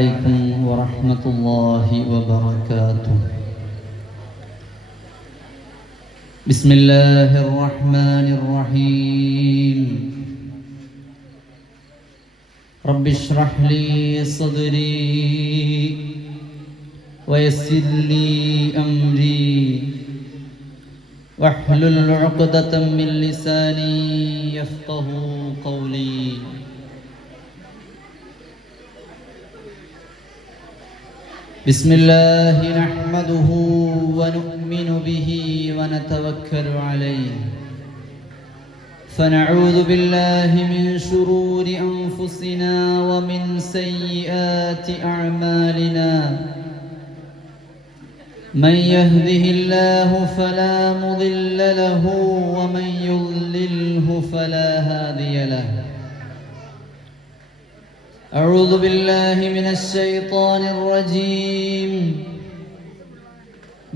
عليكم ورحمة الله وبركاته. بسم الله الرحمن الرحيم. رب اشرح لي صدري ويسر لي أمري واحلل عقدة من لساني يفقه قولي. بسم الله نحمده ونؤمن به ونتوكل عليه، فنعوذ بالله من شرور أنفسنا ومن سيئات أعمالنا. من يهده الله فلا مضل له ومن يضلله فلا هادي له. أعوذ بالله من الشيطان الرجيم.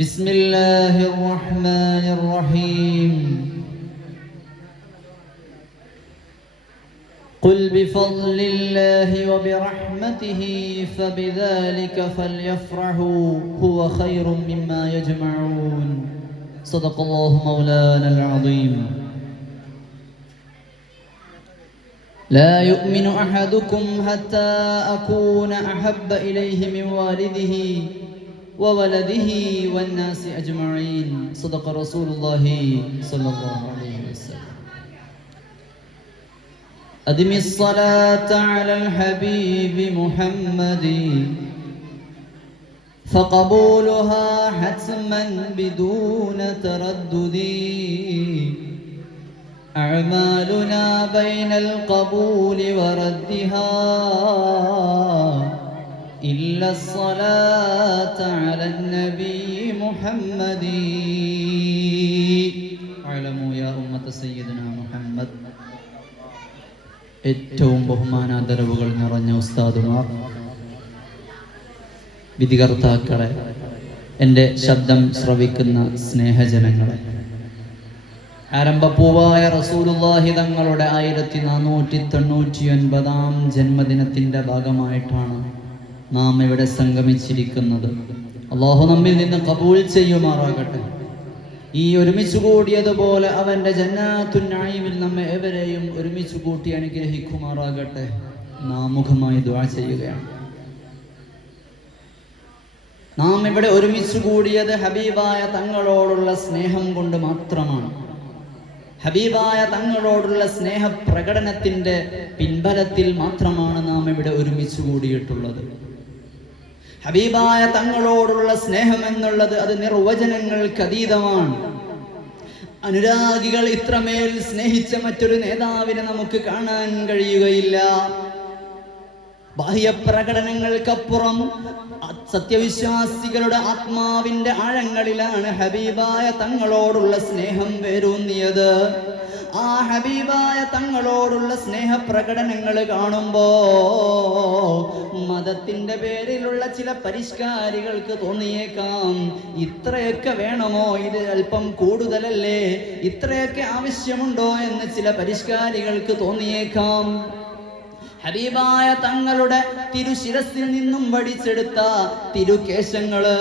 بسم الله الرحمن الرحيم. قل بفضل الله وبرحمته فبذلك فليفرحوا هو خير مما يجمعون. صدق الله مولانا العظيم. لا يؤمن أحدكم حتى أكون أحب إليه من والده وولده والناس أجمعين. صدق رسول الله صلى الله عليه وسلم. أدم الصلاة على الحبيب محمد فقبولها حتما بدون تردد. أعمالنا بين القبول وردها إلا الصلاة على النبي محمد. اعلموا يا أمة سيدنا محمد. ഏറ്റവും ബഹുമാനാദരവുകൾ നിറഞ്ഞ ഉസ്താദുമാർ, വിധികർത്താക്കളെ, എൻ്റെ ശബ്ദം ശ്രവിക്കുന്ന സ്നേഹജനങ്ങളെ, ആരംഭപ്പൂവായ റസൂലുള്ളാഹി തങ്ങളുടെ 1499 ജന്മദിനത്തിൻ്റെ ഭാഗമായിട്ടാണ് നാം ഇവിടെ സംഗമിച്ചിരിക്കുന്നത്. അല്ലാഹു നമ്മിൽ നിന്ന് കബൂൽ ചെയ്യുമാറാകട്ടെ. ഈ ഒരുമിച്ച് കൂടിയതുപോലെ അവൻ്റെ ജന്നാത്തുൻ നഈമിൽ നമ്മെ ഏവരെയും ഒരുമിച്ച് കൂട്ടി അനുഗ്രഹിക്കുമാറാകട്ടെ. നാം മുഖമായി ദുആ ചെയ്യുകയാണ്. നാം ഇവിടെ ഒരുമിച്ച് കൂടിയത് ഹബീബായ തങ്ങളോടുള്ള സ്നേഹം കൊണ്ട് മാത്രമാണ്. ഹബീബായ തങ്ങളോടുള്ള സ്നേഹപ്രകടനത്തിൻ്റെ പിൻബലത്തിൽ മാത്രമാണ് നാം ഇവിടെ ഒരുമിച്ച് കൂടിയിട്ടുള്ളത്. ഹബീബായ തങ്ങളോടുള്ള സ്നേഹം എന്നുള്ളത് അത് നിർവചനങ്ങൾക്ക് അതീതമാണ്. അനുരാഗികൾ ഇത്രമേൽ സ്നേഹിച്ച മറ്റൊരു നേതാവിനെ നമുക്ക് കാണാൻ കഴിയുകയില്ല. ബാഹ്യപ്രകടനങ്ങൾക്കപ്പുറം സത്യവിശ്വാസികളുടെ ആത്മാവിന്റെ ആഴങ്ങളിലാണ് ഹബീബായ തങ്ങളോടുള്ള സ്നേഹം വേരൂന്നിയത്. ആ ഹബീബായ തങ്ങളോടുള്ള സ്നേഹപ്രകടനങ്ങൾ കാണുമ്പോ മതത്തിന്റെ പേരിലുള്ള ചില പരിഷ്കാരികൾക്ക് തോന്നിയേക്കാം, ഇത്രയൊക്കെ വേണമോ, ഇത് അല്പം കൂടുതലല്ലേ, ഇത്രയൊക്കെ ആവശ്യമുണ്ടോ എന്ന് ചില പരിഷ്കാരികൾക്ക് തോന്നിയേക്കാം. ഹബീബായ തങ്ങളുടെ തിരുശിരസിൽ നിന്നും വടിച്ചെടുത്ത തിരുകേശങ്ങള്,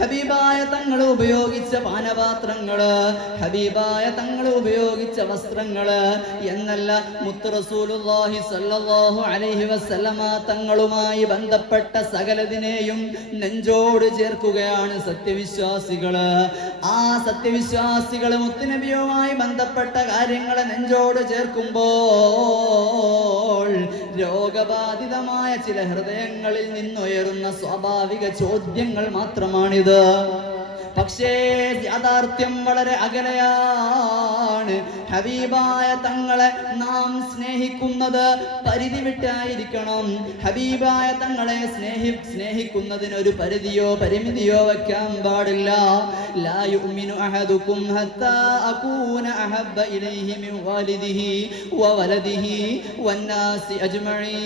ഹബീബായ തങ്ങൾ ഉപയോഗിച്ച പാനപാത്രങ്ങള്, ഹബീബായ തങ്ങൾ ഉപയോഗിച്ച വസ്ത്രങ്ങള് എന്നല്ല, മുത്ത് റസൂലുള്ളാഹി സ്വല്ലല്ലാഹു അലൈഹി വസല്ലമ തങ്ങളുമായി ബന്ധപ്പെട്ട സകലതിനെയും നെഞ്ചോട് ചേർക്കുകയാണ് സത്യവിശ്വാസികള്. ആ സത്യവിശ്വാസികള് മുത്തുനബിയുമായി ബന്ധപ്പെട്ട കാര്യങ്ങളെ നെഞ്ചോട് ചേർക്കുമ്പോൾ രോഗബാധിതമായ ചില ഹൃദയങ്ങളിൽ നിന്നുയരുന്ന സ്വാഭാവിക ചോദ്യങ്ങൾ മാത്രമാണിത്. പക്ഷേ യാഥാർത്ഥ്യം വളരെ അകലെയാണ്. ഹബീബായ തങ്ങളെ നാം സ്നേഹിക്കുന്നത് പരിധി വിട്ടായിരിക്കണം. ഹബീബായ തങ്ങളെ സ്നേഹിക്കുന്നതിന് ഒരു പരിധിയോ പരിമിതിയോ വെക്കാൻ പാടില്ല. ലാ യുഅ്മിനു അഹദുക്കും ഹത്താ അകൂന അഹബ്ബ ഇലൈഹി മിൻ വാലിദിഹി വവലദിഹി വന്നാസി അജ്മഈൻ.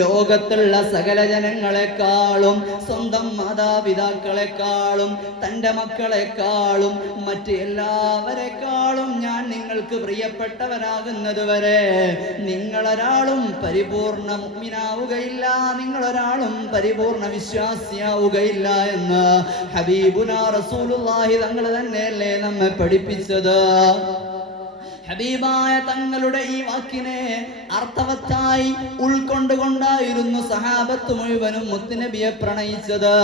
ലോകത്തുള്ള സകല ജനങ്ങളെക്കാളും സ്വന്തം മാതാപിതാക്കളെക്കാളും തൻ്റെ മക്കളെക്കാളും മറ്റ് എല്ലാവരെക്കാളും ഞാൻ നിങ്ങൾക്ക് പ്രിയപ്പെട്ടവരാകുന്നത് വരെ നിങ്ങളൊരാളും പരിപൂർണ മുഅ്മിനാവുകയില്ല, നിങ്ങളൊരാളും പരിപൂർണ വിശ്വാസിയാവുകയില്ല എന്ന് ഹബീബുനാ റസൂലുള്ളാഹി തങ്ങൾ തന്നെയല്ലേ നമ്മെ പഠിപ്പിച്ചത്. ഹബീബായ തങ്ങളുടെ ഈ വാക്കിനെ അർത്ഥവത്തായി ഉൾക്കൊണ്ടുകൊണ്ടായിരുന്നു സഹാബത്ത് മുഴുവനും മുത്തുനബിയെ പ്രണയിച്ചത്,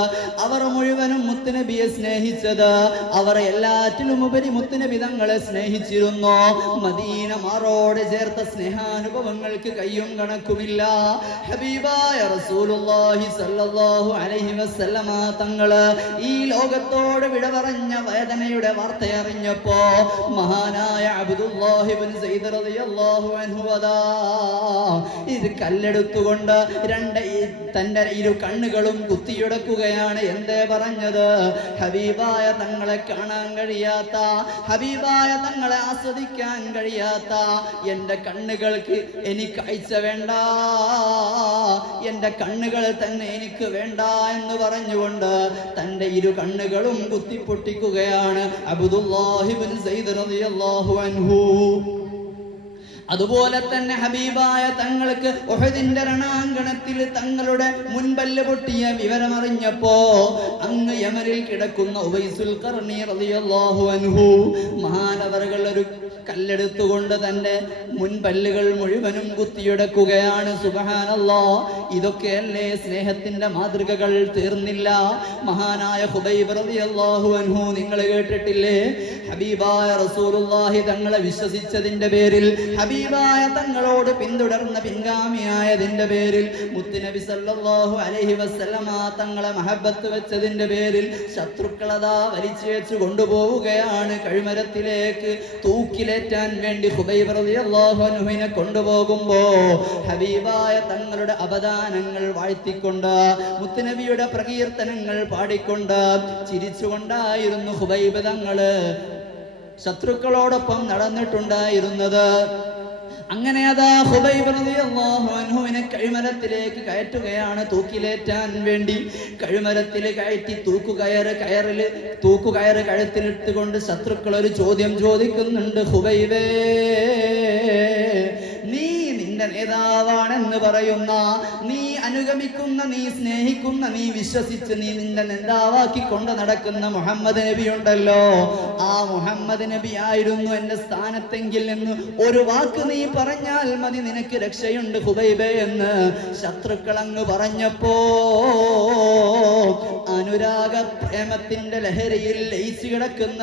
അവർ മുഴുവനും മുത്തുനബിയെ സ്നേഹിച്ചത്. അവർ എല്ലാറ്റിലും ഉപരി മുത്തുനബി തങ്ങളെ സ്നേഹിച്ചിരുന്നു. മദീന മാറോട് ചേർത്ത സ്നേഹാനുഭവങ്ങൾക്ക് കയ്യും കണക്കുമില്ല. ഹബീബായ റസൂലുള്ളാഹി സ്വല്ലല്ലാഹു അലൈഹി വസല്ലമ തങ്ങള് ഈ ലോകത്തോട് വിട പറഞ്ഞ വേദനയുടെ വാർത്തയറിഞ്ഞപ്പോ മഹാനായ അബ്ദുല്ലാഹ് ഇത് കല്ലെടുത്തുകൊണ്ട് തന്റെ ഇരു കണ്ണുകളും കുത്തിയുടക്കുകയാണ്. എന്തേ പറഞ്ഞത്? ഹബീബായ തങ്ങളെ കാണാൻ കഴിയാത്ത, ഹബീബായ തങ്ങളെ ആസ്വദിക്കാൻ കഴിയാത്ത എൻ്റെ കണ്ണുകൾക്ക് എനിക്ക് കാഴ്ച വേണ്ട, എൻ്റെ കണ്ണുകൾ തന്നെ എനിക്ക് വേണ്ട എന്ന് പറഞ്ഞുകൊണ്ട് തൻ്റെ ഇരു കണ്ണുകളും കുത്തിപ്പൊട്ടിക്കുകയാണ് അബ്ദുല്ലാഹി ഇബ്നു സൈദ് റളിയല്ലാഹു അൻഹു. അതുപോലെ തന്നെ ഹബീബായ തങ്ങൾക്ക് ഉഹദിന്റെ രണാങ്കണത്തിൽ തങ്ങളുടെ മുൻപല്ല് പൊട്ടിയ വിവരമറിഞ്ഞപ്പോ അങ്ങ് യമനിൽ കിടക്കുന്ന ഉവൈസുൽ ഖർനി റളിയല്ലാഹു അൻഹു മഹാനവറുകൾ ഒരു കല്ലെടുത്തുകൊണ്ട് തന്റെ മുൻപല്ലുകൾ മുഴുവനും കുത്തിയുടക്കുകയാണ്. സുബ്ഹാനല്ലാഹ്, ഇതൊക്കെയല്ലേ സ്നേഹത്തിന്റെ മാതൃകകൾ? തീർന്നില്ല. മഹാനായ ഖുബൈബ് റളിയല്ലാഹു അൻഹു നിങ്ങൾ കേട്ടിട്ടില്ലേ? ഹബീബായ റസൂലുള്ളാഹി തങ്ങളെ വിശ്വസിച്ചതിന്റെ പേരിൽ, ഹബീബായ തങ്ങളോട് പിന്തുടർന്ന പിൻഗാമിയായതിന്റെ പേരിൽ, മുത്തുനബി സല്ലല്ലാഹു അലൈഹി വസല്ലമ തങ്ങളെ മഹബത്ത് വെച്ചതിന്റെ പേരിൽ ശത്രുക്കളതാ വലിച്ചേച്ചു കൊണ്ടുപോവുകയാണ് കഴുമരത്തിലേക്ക്. തൂക്കിലേറ്റാൻ വേണ്ടി ഖുബൈബ് റളിയല്ലാഹു അൻഹുവിനെ കൊണ്ടുപോകുമ്പോ ഹബീബായ തങ്ങളുടെ അപദാനങ്ങൾ വാഴ്ത്തിക്കൊണ്ട്, മുത്തുനബിയുടെ പ്രകീർത്തനങ്ങൾ പാടിക്കൊണ്ട് ചിരിച്ചുകൊണ്ടായിരുന്നു ഖുബൈബ് തങ്ങള് ശത്രുക്കളോടൊപ്പം നടന്നിട്ടുണ്ടായിരുന്നത്. അങ്ങനെ അതാ ഖുബൈബ് റളിയല്ലാഹു അൻഹുവിനെ കഴുമരത്തിലേക്ക് കയറ്റുകയാണ് തൂക്കിലേറ്റാൻ വേണ്ടി. കഴുമരത്തിൽ കയറ്റി തൂക്കുകയറ് കഴുത്തിലിട്ടുകൊണ്ട് ശത്രുക്കൾ ഒരു ചോദ്യം ചോദിക്കുന്നുണ്ട്. ഖുബൈബേ, നീ നിന്റെ നേതാവാണെന്ന് പറയുന്ന, നീ അനുഗമിക്കുന്ന, നീ സ്നേഹിക്കുന്ന, നീ വിശ്വസിച്ച് നീ നിന്റെ നേതാവാക്കി കൊണ്ട് നടക്കുന്ന മുഹമ്മദ് നബി ഉണ്ടല്ലോ, ആ മുഹമ്മദ് നബി ആയിരുന്നു എന്റെ സ്ഥാനത്തെങ്കിൽ എന്ന് ഒരു വാക്ക് നീ പറഞ്ഞാൽ മതി, നിനക്ക് രക്ഷയുണ്ട് ഖുബൈബേ എന്ന് ശത്രുക്കൾ അങ്ങ് പറഞ്ഞപ്പോ അനുരാഗ പ്രേമത്തിന്റെ ലഹരിയിൽ ലയിച്ചു കിടക്കുന്ന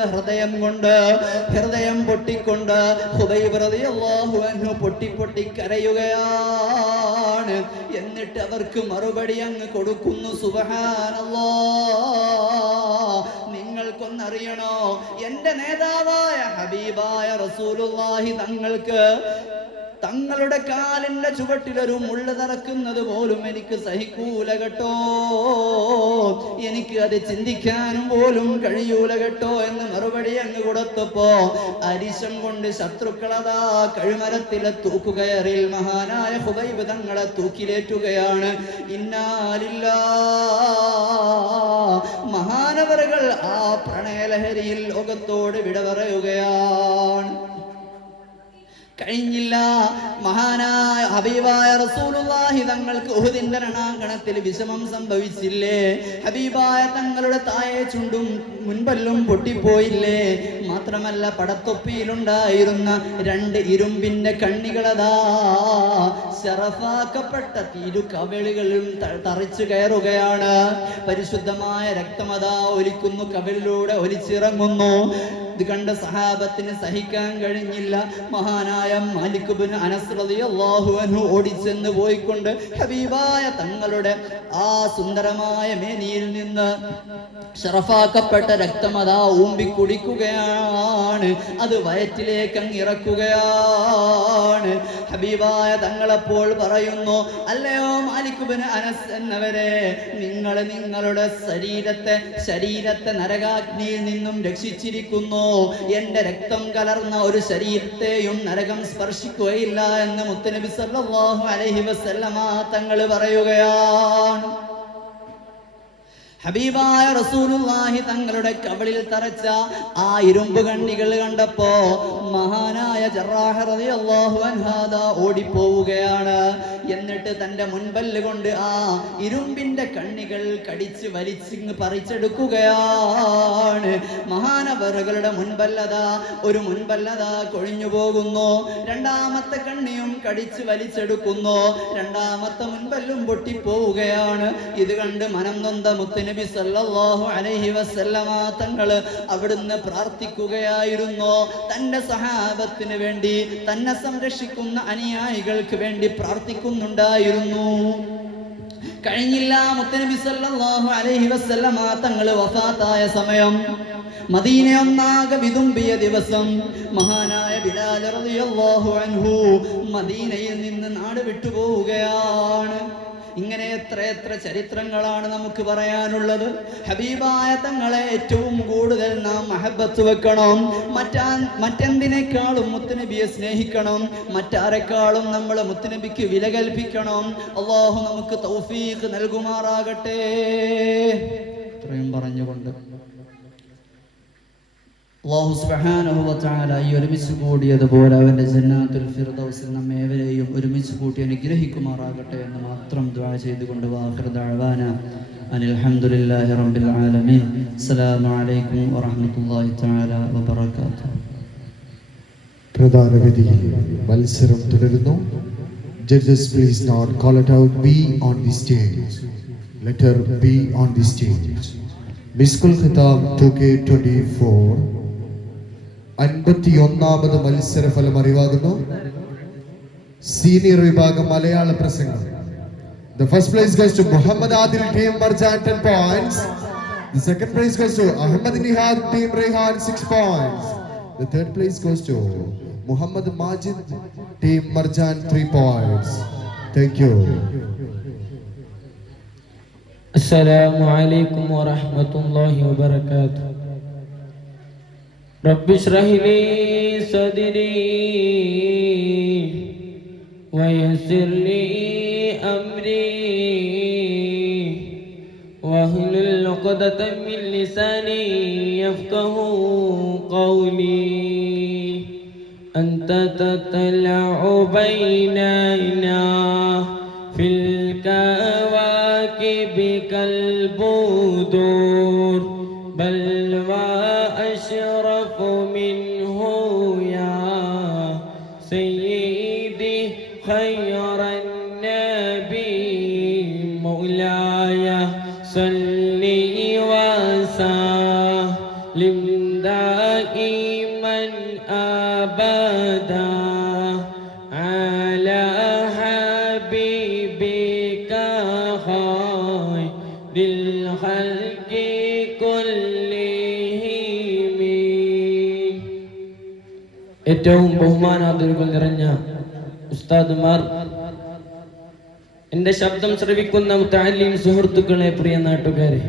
ഹൃദയം പൊട്ടിക്കൊണ്ട് ഖുബൈബ് റളിയല്ലാഹു അൻഹു പൊട്ടി കരയുകയാണ്. എന്നിട്ട് അവർക്ക് മറുപടി അങ്ങ് കൊടുക്കുന്നു. സുബ്ഹാനല്ലാഹ്, നിങ്ങൾക്കൊന്നറിയണോ, എന്റെ നേതാവായ ഹബീബായ റസൂലുള്ളാഹി തങ്ങൾക്ക് തങ്ങളുടെ കാലിന്റെ ചുവട്ടിലൊരു മുള്ള് തറക്കുന്നത് പോലും എനിക്ക് സഹിക്കൂല കേട്ടോ, എനിക്ക് അത് ചിന്തിക്കാനും പോലും കഴിയൂല കേട്ടോ എന്ന് മറുപടി അങ്ങ് കൊടുത്തപ്പോ അരിശം കൊണ്ട് ശത്രുക്കളതാ കഴുമരത്തിലെ തൂക്കുകയറിൽ മഹാനായ ഖുബൈബ് തങ്ങളെ തൂക്കിലേറ്റുകയാണ്. ഇന്നാ ലില്ലാഹ്, മഹാനവറുകൾ ആ പ്രണയലഹരിയിൽ ലോകത്തോട് വിട പറയുകയാണ്. കഴിഞ്ഞില്ല. മഹാനായ ഹബീബായ റസൂലുള്ളാഹി തങ്ങൾക്ക് ഉഹുദിന്റെ രണാങ്കണത്തിൽ വിഷമം സംഭവിച്ചില്ലേ? ഹബീബായ തങ്ങളുടെ താഴെ ചുണ്ടും മുൻപല്ലും പൊട്ടിപ്പോയില്ലേ? മാത്രമല്ല പടത്തൊപ്പിയിലുണ്ടായിരുന്ന 2 ഇരുമ്പിന്റെ കണ്ണികളതാ ശറഫാക്കപ്പെട്ട തിരുകവിളുകളും തറിച്ചു കയറുകയാണ്. പരിശുദ്ധമായ രക്തമതാ ഒലിക്കുന്നു, കവിളിലൂടെ ഒലിച്ചിറങ്ങുന്നു. ഇത് കണ്ട സഹാബത്തിന് സഹിക്കാൻ കഴിഞ്ഞില്ല. മഹാനായ മാലിക് ഇബ്നു അനസ് റളിയല്ലാഹു അൻഹു ഓടിച്ചെന്ന് പോയിക്കൊണ്ട് ഹബീബായ തങ്ങളുടെ ആ സുന്ദരമായ മേനിയിൽ നിന്ന് ശറഫാക്കപ്പെട്ട രക്തമതാ ഊമ്പി കുടിക്കുകയാണ്. അത് വയറ്റിലേക്ക് അങ്ങ് ഇറക്കുകയാണ്. ഹബീബായ തങ്ങളപ്പോൾ പറയുന്നു, അല്ലയോ മാലിക് ഇബ്നു അനസ് എന്നവരെ, നിങ്ങൾ നിങ്ങളുടെ ശരീരത്തെ നരകാഗ്നിയിൽ നിന്നും രക്ഷിച്ചിരിക്കുന്നു. എന്റെ രക്തം കലർന്ന ഒരു ശരീരത്തെയും നരകം സ്പർശിക്കുകയില്ല എന്ന് മുത്തുനബി സല്ലല്ലാഹു അലൈഹി വസല്ലമ തങ്ങൾ പറയുകയാണ്. ഹബീബായ റസൂലുള്ളാഹി തങ്ങളുടെ കവിളിൽ തറച്ച ആ ഇരുമ്പ് കണ്ണികൾ കണ്ടപ്പോ മഹാനായ ജറാഹ് റളിയല്ലാഹു അൻഹു ഓടിപ്പോവുകയാണ്. എന്നിട്ട് തന്റെ മുൻപല്ല് കൊണ്ട് ആ ഇരുമ്പിന്റെ കണ്ണികൾ കടിച്ച് വലിച്ചിങ്ങ് പറിച്ചെടുക്കുകയാണ്. മഹാനവറുകളുടെ ഒരു മുൻപല്ലത കൊഴിഞ്ഞു പോകുന്നു. രണ്ടാമത്തെ കണ്ണിയും കടിച്ച് വലിച്ചെടുക്കുന്നു. രണ്ടാമത്തെ മുൻപല്ലും പൊട്ടിപ്പോവുകയാണ്. ഇത് കണ്ട് മനം നൊന്ത മുത്തുനബി സല്ലല്ലാഹു അലൈഹി വസല്ലമ തങ്ങൾ അവിടുന്ന് പ്രാർത്ഥിക്കുകയായിരുന്നു. തന്റെ സഹാബത്തിന് വേണ്ടി, തന്നെ സംരക്ഷിക്കുന്ന അനുയായികൾക്ക് വേണ്ടി പ്രാർത്ഥിക്കുന്നുണ്ടായിരുന്നു. കഴിഞ്ഞില്ല. മുത്തുനബി സല്ലല്ലാഹു അലൈഹി വസല്ലമ തങ്ങൾ വഫാത്തായ സമയം, മദീന ഒന്നാകെ വിതുമ്പിയ ദിവസം, മഹാനായ ബിലാൽ റളിയല്ലാഹു അൻഹു മദീനയിൽ നിന്ന് നാട് വിട്ടുപോവുകയാണ്. ഇങ്ങനെ എത്ര ചരിത്രങ്ങളാണ് നമുക്ക് പറയാനുള്ളത്. ഹബീബായ തങ്ങളെ ഏറ്റവും കൂടുതൽ നാം മഹബത്ത് വെക്കണം. മറ്റെന്തിനേക്കാളും മുത്തുനബിയെ സ്നേഹിക്കണം. മറ്റാരെക്കാളും നമ്മൾ മുത്തുനബിക്ക് വില കൽപ്പിക്കണം. അല്ലാഹു നമുക്ക് തൗഫീഖ് നൽകുമാറാകട്ടെ. ഇത്രയും പറഞ്ഞുകൊണ്ട് അല്ലാഹു സുബ്ഹാനഹു വ തആല ഈ ഒരുമിച്ച് കൂടിയതുപോലെ അവന്റെ ജന്നാത്തുൽ ഫിർദൗസിൽ നമ്മേവരെയും ഒരുമിച്ച് കൂട്ടി അനുഗ്രഹിക്കുമാറാകട്ടെ എന്ന് മാത്രം ദുആ ചെയ്തുകൊണ്ട് വാഖിറു ദഅവാന അനിൽ ഹംദുലില്ലാഹി റബ്ബിൽ ആലമീൻ. അസ്സലാമു അലൈക്കും വറഹ്മത്തുള്ളാഹി തആല വബറകാതുഹു. പ്രധാന വേദിയിൽ മത്സരം തുടരുന്നു. Judges, please not call it out. Be on the stage. Letter B on the stage. Miskul Khitab 2K24. 51ാമത് മത്സരഫലം അറിവാകുന്നു. സീനിയർ വിഭാഗം മലയാള പ്രസംഗം. The first place goes to Muhammad Adil team Marjan 10 points. The second place goes to Ahmad Nihad team Rehan 6 points. The third place goes to Muhammad Majid team Marjan 3 points. Thank you. Assalamu alaikum wa rahmatullahi wa barakatuh. Rabbi shrah li sadri wa yassir li amri wa hlul 'uqdatan min lisani yafqahu qawli. Anta tatla'u bainana fil kawakib kalbudur bal wa ashrafu minhu ya sayyidi khayran nabi maulaya salli wa sallim daiman abada ala habibika khayril khalqi kullihim. ഏറ്റവും ബഹുമാനാദരവുകൾ നിറഞ്ഞ ഉസ്താദുമാർ, എന്റെ ശബ്ദം ശ്രവിക്കുന്ന മുതഅല്ലിം സുഹൃത്തുക്കളെ, പ്രിയ നാട്ടുകാരെ,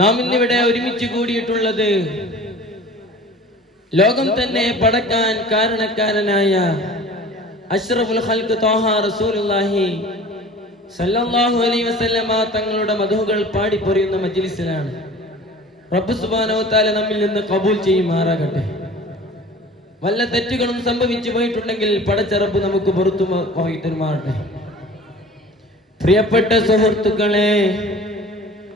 നാം ഇന്നിവിടെ ഒരുമിച്ച് കൂടിയിട്ടുള്ളത് ലോകം തന്നെ പടക്കാൻ കാരണക്കാരനായ അഷ്റഫുൽ ഖൽഖ് ത്വാഹ റസൂലുള്ളാഹി സല്ലല്ലാഹു അലൈഹി വസല്ലമ തങ്ങളുടെ മദ്ഹുകൾ പാടി പൊറിയുന്ന മജ്ലിസിലാണ്. റബ്ബ് സുബ്ഹാനഹു വ തആല നമ്മിൽ നിന്ന് ഖബൂൽ ചെയ്യുമാറാകട്ടെ. വല്ല തെറ്റുകളും സംഭവിച്ചു പോയിട്ടുണ്ടെങ്കിൽ പടച്ച റബ്ബ് നമുക്ക് പുറത്തു തരുമാറട്ടെ. പ്രിയപ്പെട്ട സുഹൃത്തുക്കളെ,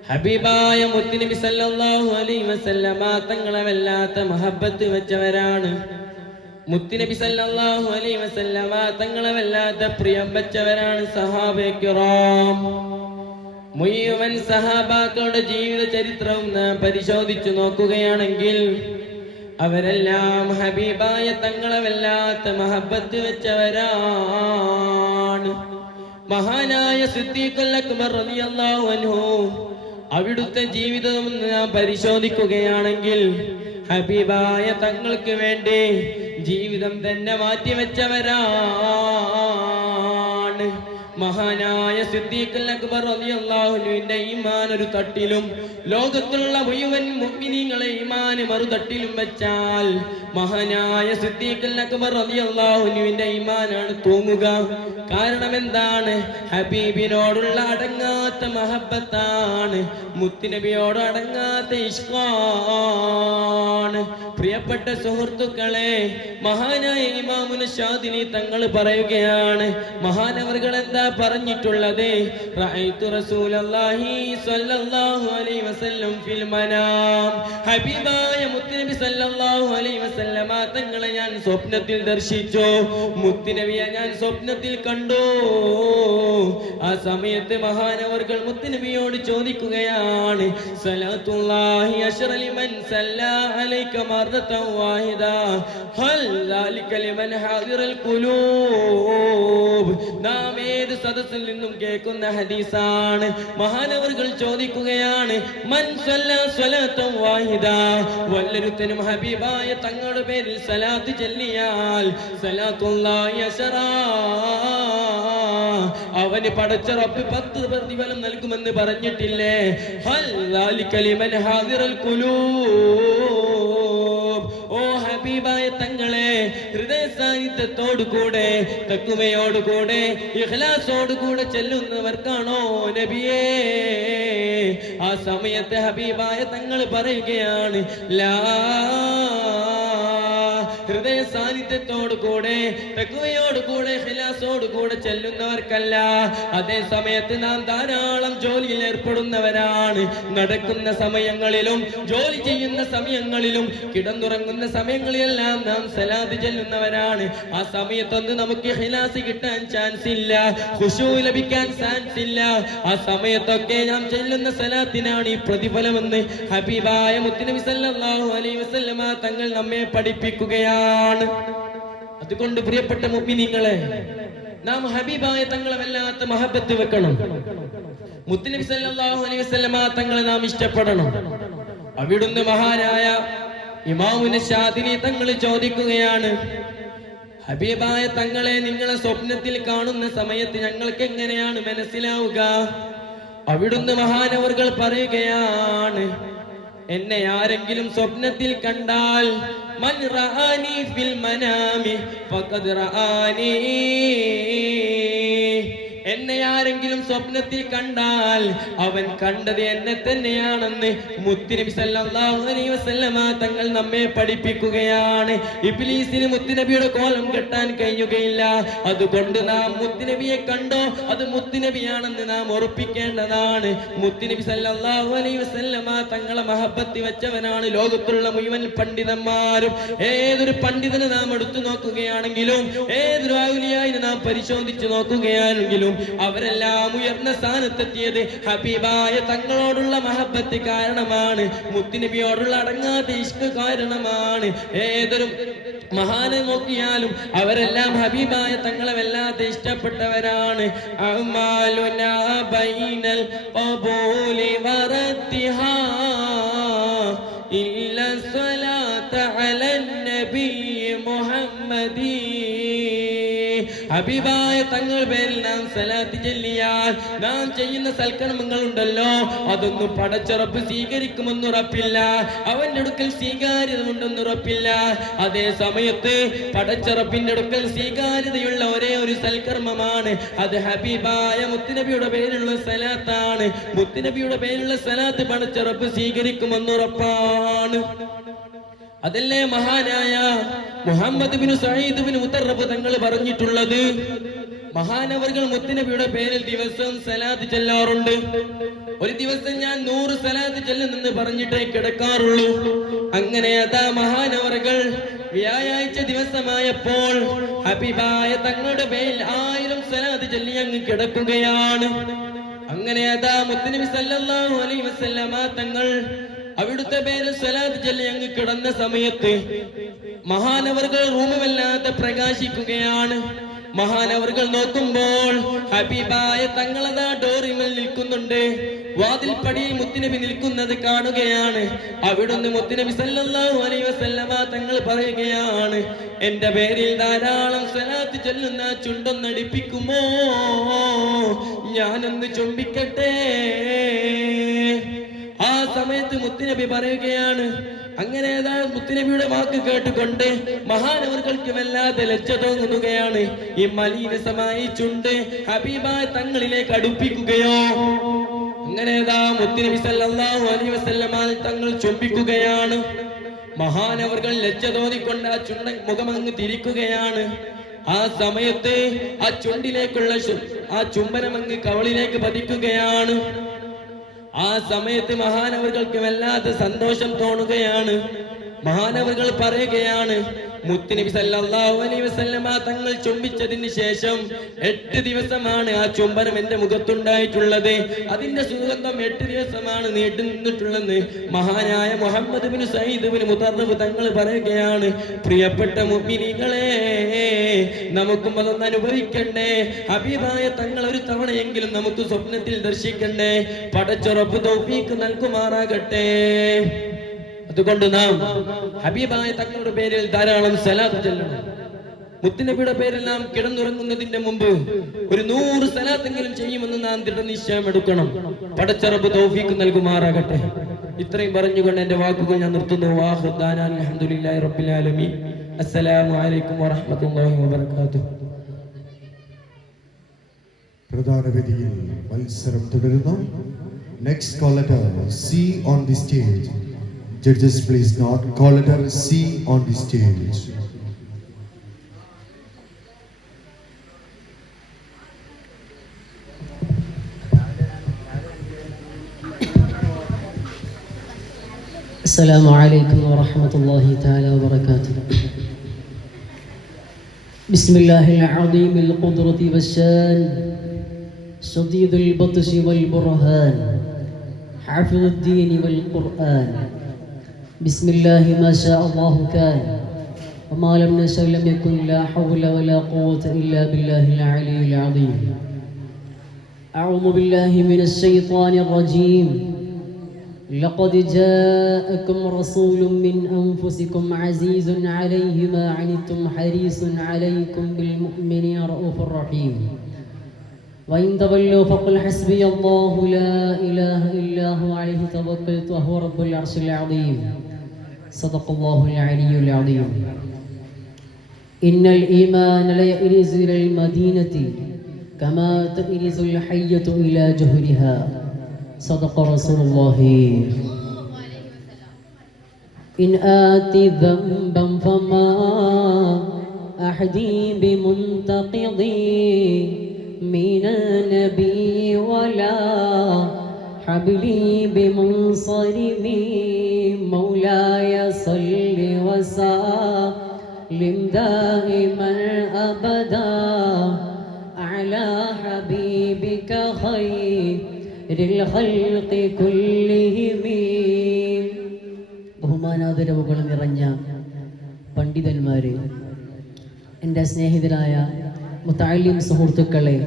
ഹബീബായ മുത്തുനബി സല്ലല്ലാഹു അലൈഹി വസല്ലമ തങ്ങളെ വല്ലാത്ത മഹബ്ബത്ത് വെച്ചവരാണ്. മുത്തുനബി സല്ലല്ലാഹു അലൈഹി വസല്ലമ തങ്ങളെ വല്ലാത്ത പ്രിയം വെച്ചവരാണ് സഹാബെ കിറാം. മുഴുവൻ സഹാബാക്കളുടെ ജീവിത ചരിത്രവും നാം പരിശോധിച്ചു നോക്കുകയാണെങ്കിൽ അവരെല്ലാം ഹബീബായ തങ്ങളെ വല്ലാത്ത മഹബ്ബത്ത് വെച്ചവരാണ്. മഹാനായ സിദ്ദീഖുൽ അക്ബർ റളിയല്ലാഹു അൻഹു, അവിടുത്തെ ജീവിതം നാം പരിശോധിക്കുകയാണെങ്കിൽ ഹബീബായ തങ്ങൾക്ക് വേണ്ടി ജീവിതം തന്നെ മാറ്റിവെച്ചവരാണ്. മഹാനായ സിദ്ദീഖുൽ അക്ബർ റളിയല്ലാഹു അൻഹുവിന്റെ ഈമാൻ ഒരു തട്ടിലും ലോകത്തുള്ള മുഴുവൻ മുഅ്മിനീങ്ങളെ ഈമാൻ മറുതട്ടിലും വെച്ചാൽ മഹാനായ സിദ്ദീഖുൽ അക്ബർ റളിയല്ലാഹു അൻഹുവിന്റെ ഈമാനാണ് തൂങ്ങുക. കാരണം എന്താണ്? ഹബീബിനോടുള്ള അടങ്ങാത്ത മഹബത്താണ്, മുത്തുനബിയോട് അടങ്ങാത്ത ഇഷ്കാണ്. പ്രിയപ്പെട്ട സുഹൃത്തുക്കളെ, മഹാനായ ഇമാമുന ഷാദിലി തങ്ങൾ പറയുകയാണ്, മഹാനവർകൾ എന്താ പറഞ്ഞിട്ടുള്ളത്? റഅയ്തു റസൂലല്ലാഹി സ്വല്ലല്ലാഹു അലൈഹി വസല്ലം ഫിൽ മനാം. ഹബീബായ മുത്തുനബി സല്ലല്ലാഹു അലൈഹി വസല്ലമ തങ്ങളെ ഞാൻ സ്വപ്നത്തിൽ ദർശിച്ചു, മുത്തുനബിയെ ഞാൻ സ്വപ്നത്തിൽ കണ്ടു. ആ സമയത്ത് മഹാനവർകൾ മുത്തുനബിയോട് ചോദിക്കുകയാണ്, സലാത്തുല്ലാഹി അശ്റ ലിമൻ സല്ലാ അലൈക മർറതൻ വാഹിദ ഹൽ ദാലിക ലിമൻ ഹാദിറൽ ഖുലൂബ്. നാം ഏത് സദസ്സിൽ നിന്നും കേൾക്കുന്ന ഹദീസാണ്. മഹാനവർകൾ ചോദിക്കുകയാണ്, മൻ സല്ലാ സ്വലാത്തൻ വാഹിദ, വല്ലൊരുത്തനും ഹബീബായ തങ്ങളുടെ പേരിൽ സലാത്ത് ചൊല്ലിയാൽ സലാത്തുല്ലാഹി അശ്റ, അവന് പടച്ച റബ്ബ് 10 പ്രതിഫലം നൽകുമെന്ന് പറഞ്ഞിട്ടില്ലേ? ഹൽ ദാലിക ലിമൻ ഹാദിറൽ ഖുലൂബ്. ഓ ഹബീബായ തങ്ങളെ, ഹൃദയ സാന്നിധ്യത്തോടുകൂടെ തഖ്വയോടുകൂടെ ഇഖ്ലാസോടുകൂടെ ചെല്ലുന്നവർക്കാണോ നബിയേ? ആ സമയത്ത് ഹബീബായ തങ്ങൾ പറയുകയാണ്, ലാ, ഹൃദയ സാന്നിധ്യത്തോടുകൂടെ തഖ്വയോടുകൂടെ ഇഖ്ലാസോടുകൂടെ ചെല്ലുന്നവർക്കല്ല. അതേ സമയത്ത് നാം ധാരാളം ജോലിയിൽ ഏർപ്പെടുന്നവരാണ്. നടക്കുന്ന സമയങ്ങളിലും ജോലി ചെയ്യുന്ന സമയങ്ങളിലും കിടന്നുറങ്ങുന്ന സമയങ്ങളിലെല്ലാം നാം സലാത്ത് ചെല്ലുന്നവരാണ്. ആ സമയത്തൊന്നും നമുക്ക് ഇഖ്ലാസ് കിട്ടാൻ ചാൻസ് ഇല്ല, ഖുശൂ ലഭിക്കാൻ ചാൻസ് ഇല്ല. ആ സമയത്തൊക്കെ നാം ചെല്ലുന്ന സലാത്തിനാണ് ഈ പ്രതിഫലമെന്ന് ഹബീബായ മുത്തുനബി സല്ലല്ലാഹു അലൈഹി വസല്ലമ തങ്ങൾ നമ്മെ പഠിപ്പിക്കുകയാണ്. അതുകൊണ്ട് പ്രിയപ്പെട്ട മുഅ്മിനീങ്ങളെ, നാം ഹബീബായ തങ്ങളെ വല്ലാത്ത മഹബത്ത് വെക്കണം. മുത്തുനബി സല്ലല്ലാഹു അലൈഹി വസല്ലമ തങ്ങളെ നാം ഇഷ്ടപ്പെടണം. അവിടുന്ന് മഹാനായ ഇമാമുന ഷാദിലി തങ്ങൾ ചോദിക്കുകയാണ്, ഹബീബായ തങ്ങളെ നിങ്ങളെ സ്വപ്നത്തിൽ കാണുന്ന സമയത്ത് ഞങ്ങൾക്ക് എങ്ങനെയാണ് മനസ്സിലാവുക? അവിടുന്ന് മഹാനവർകൾ പറയുകയാണ്, എന്നെ ആരെങ്കിലും സ്വപ്നത്തിൽ കണ്ടാൽ മൻ റആനി ഫിൽ മനാമി ഫഖദ് റആനി, എന്നെ ആരെങ്കിലും സ്വപ്നത്തിൽ കണ്ടാൽ അവൻ കണ്ടത് എന്നെ തന്നെയാണെന്ന് മുത്തുനബി സല്ലല്ലാഹു അലൈഹി വസല്ലമ തങ്ങൾ നമ്മെ പഠിപ്പിക്കുകയാണ്. ഇബ്ലീസിന് മുത്തുനബിയുടെ കോലം കെട്ടാൻ കഴിയുകയില്ല. അതുകൊണ്ട് നാം മുത്തുനബിയെ കണ്ടോ അത് മുത്തുനബിയാണെന്ന് നാം ഉറപ്പിക്കേണ്ടതാണ്. മുത്തുനബി സല്ലല്ലാഹു അലൈഹി വസല്ലമ തങ്ങളെ മഹബത്ത് വെച്ചവനാണ് ലോകത്തുള്ള മുഴുവൻ പണ്ഡിതന്മാരും. ഏതൊരു പണ്ഡിതനെ നാം എടുത്തു നോക്കുകയാണെങ്കിലും, ഏതൊരു ഔലിയായിനെ നാം പരിശോധിച്ചു നോക്കുകയാണെങ്കിലും അവരെല്ലാം ഉയർന്ന സ്ഥാനത്തെത്തിയത് ഹബീബായ തങ്ങളോടുള്ള മഹബത്ത് കാരണമാണ്, മുത്തുനബിയോടുള്ള അടങ്ങാത്ത ഇഷ്ക് കാരണമാണ്. ഏതൊരു മഹാനെ നോക്കിയാലും അവരെല്ലാം ഹബീബായ തങ്ങളെ വല്ലാതെ ഇഷ്ടപ്പെട്ടവരാണ്. അഅ്മാലുനാ ബൈനൽ ഖബൂലി വറദ്ദിഹാ ഇല്ല സ്വലാത്ത അലൻ നബി മുഹമ്മദി. ഹബീബായ തങ്ങൾ പേരിൽ നാം സലാത്ത് ചൊല്ലിയാൽ നാം ചെയ്യുന്ന സൽക്കർമ്മങ്ങൾ ഉണ്ടല്ലോ, അതൊന്നും പടച്ചുറപ്പ് സ്വീകരിക്കുമെന്നുറപ്പില്ല, അവന്റെ അടുക്കൽ സ്വീകാര്യത ഉണ്ടെന്നുറപ്പില്ല. അതേ സമയത്ത് പടച്ചുറപ്പിന്റെ അടുക്കൽ സ്വീകാര്യതയുള്ള ഒരേ ഒരു സൽക്കർമ്മമാണ്, അത് ഹബീബായ മുത്തുനബിയുടെ പേരിലുള്ള സലാത്താണ്. മുത്തുനബിയുടെ പേരിലുള്ള സലാത്ത് പടച്ചുറപ്പ് സ്വീകരിക്കുമെന്നുറപ്പാണ്. അതല്ലേ മഹാനായ Muhammad bin Saeed bin Mutharab തങ്ങൾ പറഞ്ഞിട്ടുള്ളത്? മഹാനവർകൾ മുത്തുനബിയുടെ പേരിൽ ദിവസവും സലാത്ത് ചെല്ലാറുണ്ട്. ഒരു ദിവസം ഞാൻ 100 സലാത്ത് ചെല്ലുന്നെന്ന് പറഞ്ഞിട്ടേ കിടക്കാറുള്ളൂ. അങ്ങനെ അതാ മഹാനവർകൾ വ്യാഴാഴ്ച ദിവസമായപ്പോൾ ഹബീബായ തങ്ങളുടെ പേരിൽ 1000 സലാത്ത് ചൊല്ലി അങ്ങ് കിടക്കുകയാണ്. അങ്ങനെ അതാ മുത്തുനബി സല്ലല്ലാഹു അലൈഹി വസല്ലമ തങ്ങൾ അവിടുത്തെ പേരിൽ സലാത്ത് ചൊല്ലി അങ്ങ് കിടന്ന സമയത്ത് മഹാനവർകൾ റൂമുമല്ലാതെ പ്രകാശിക്കുകയാണ്. മഹാനവർകൾ നോക്കുമ്പോൾ ഹബീബായ തങ്ങളതാ ഡോറിമൽ നിൽക്കുന്നുണ്ട്. വാതിൽപ്പടിയിൽ മുത്തുനബി നിൽക്കുന്നത് കാണുകയാണ്. അവിടുന്ന് മുത്തുനബി സല്ലല്ലാഹു അലൈഹി വസല്ലമ തങ്ങൾ പറയുകയാണ്, എന്റെ പേരിൽ ധാരാളം സലാത്ത് ചൊല്ലുന്ന ചുണ്ടൊന്നടിപ്പിക്കുമോ? ഒന്ന് ചുംബിക്കട്ടെ. ആ സമയത്ത് മുത്തുനബി പറയുകയാണ്. അങ്ങനെ മുത്തുനബിയുടെ വാക്ക് കേട്ടുകൊണ്ട് മഹാനവർകൾക്ക് വല്ലാതെ ലജ്ജ തോന്നുകയാണ്. ഈ മലീനസമായി ചുണ്ട് ഹബീബായ തങ്ങളിലേക്ക് അടുപ്പിക്കുകയോ, അങ്ങനെ മുത്തുനബി സല്ലല്ലാഹു അലൈഹി വസല്ലമ തങ്ങൾ ചുംബിക്കുകയാണ്. മഹാനവർകൾ ലജ്ജ തോന്നിക്കൊണ്ട് ആ മുഖമങ്ങ് തിരിക്കുകയാണ്. ആ സമയത്ത് ആ ചുണ്ടിലേക്കുള്ള ആ ചുംബനമങ്ങ് കവളിലേക്ക് പതിക്കുകയാണ്. ആ സമയത്ത് മഹാനവർകൾക്ക് വല്ലാത്ത സന്തോഷം തോന്നുകയാണ്. മഹാനവർകൾ പറയുകയാണ്, മുത്തുനബി സല്ലല്ലാഹു അലൈഹി വസല്ലമ തങ്ങൾ ചുംബിച്ചതിന് ശേഷം 8 ദിവസമാണ് ആ ചുംബനം എന്റെ മുഖത്തുണ്ടായിട്ടുള്ളത്. അതിന്റെ സുഗന്ധം 8 ദിവസമാണ് നീണ്ടു നിന്നിട്ടുള്ളത്. മഹാനായ മുഹമ്മദ് ബിൻ സഈദ് ബിൻ മുതറബ് തങ്ങൾ പറയുകയാണ്, പ്രിയപ്പെട്ട മുഅ്മിനീങ്ങളെ, നമുക്കും അതൊന്ന് അനുഭവിക്കണ്ടേ. ഹബീബായ തങ്ങൾ ഒരു തവണയെങ്കിലും നമുക്ക് സ്വപ്നത്തിൽ ദർശിക്കണ്ടേ. പടച്ച റബ്ബ് തൗഫീഖ് നൽകുമാറാകട്ടെ. അതുകൊണ്ട് നാം ഹബീബായ തങ്ങളുടെ പേരിൽ ധാരാളം സലാത്ത് ചൊല്ലണം. മുത്തുനബിയുടെ പേരിൽ നാം കിടന്നുറങ്ങുന്നതിന്റെ മുമ്പ് ഒരു 100 സലാത്തെങ്കിലും ചെയ്യുമെന്ന് നാം ദൃഢനിശ്ചയം എടുക്കണം. പടച്ച റബ്ബ് തൗഫീഖ് നൽകുമാറാകട്ടെ. ഇത്രയും പറഞ്ഞുകൊണ്ട് എന്റെ വാക്കുകൾ ഞാൻ നിർത്തുന്നു. അൽഹംദുലില്ലാഹി റബ്ബിൽ ആലമീൻ. അസ്സലാമു അലൈക്കും വറഹ്മത്തുള്ളാഹി വബറകാതുഹു. പ്രധാന വേദിയിൽ മത്സരം തുടരുന്നു. Next call letter C on the stage. Judges, please note call letter C on the stage. السلام عليكم ورحمة الله تعالى وبركاته. بسم الله العظيم القدرة والشان، شديد البطش والبرهان، حافظ الدين والقرآن. بسم الله ما شاء الله كان، وما لم يشأ لم يكن. لا حول ولا قوة إلا بالله العلي العظيم. أعوذ بالله من الشيطان الرجيم. لقد جاءكم رسول من أنفسكم عزيز عليه ما عنتم حريص عليكم بالمؤمنين رؤوف رحيم. وإن تولوا فقل حسبي الله لا إله إلا هو عليه توكلت وهو رب العرش العظيم. صدق الله العلي العظيم. إن الإيمان ليئرز إلى المدينة كما تئرز الحية إلى جهرها. صدق رسول الله. إن آتي ذنبا فما أحدي بمنتقضي من النبي ولا حبلي بمنصرم. مولاي صل وسلم دائما أبدا على حبيبك خير الخلق كلهم. ബഹുമാനാദരവുകൾ നിറഞ്ഞ പണ്ഡിതന്മാരെ, എൻ്റെ സ്നേഹിതരായ മുത്തഅല്ലിം സുഹൃത്തുക്കളെ,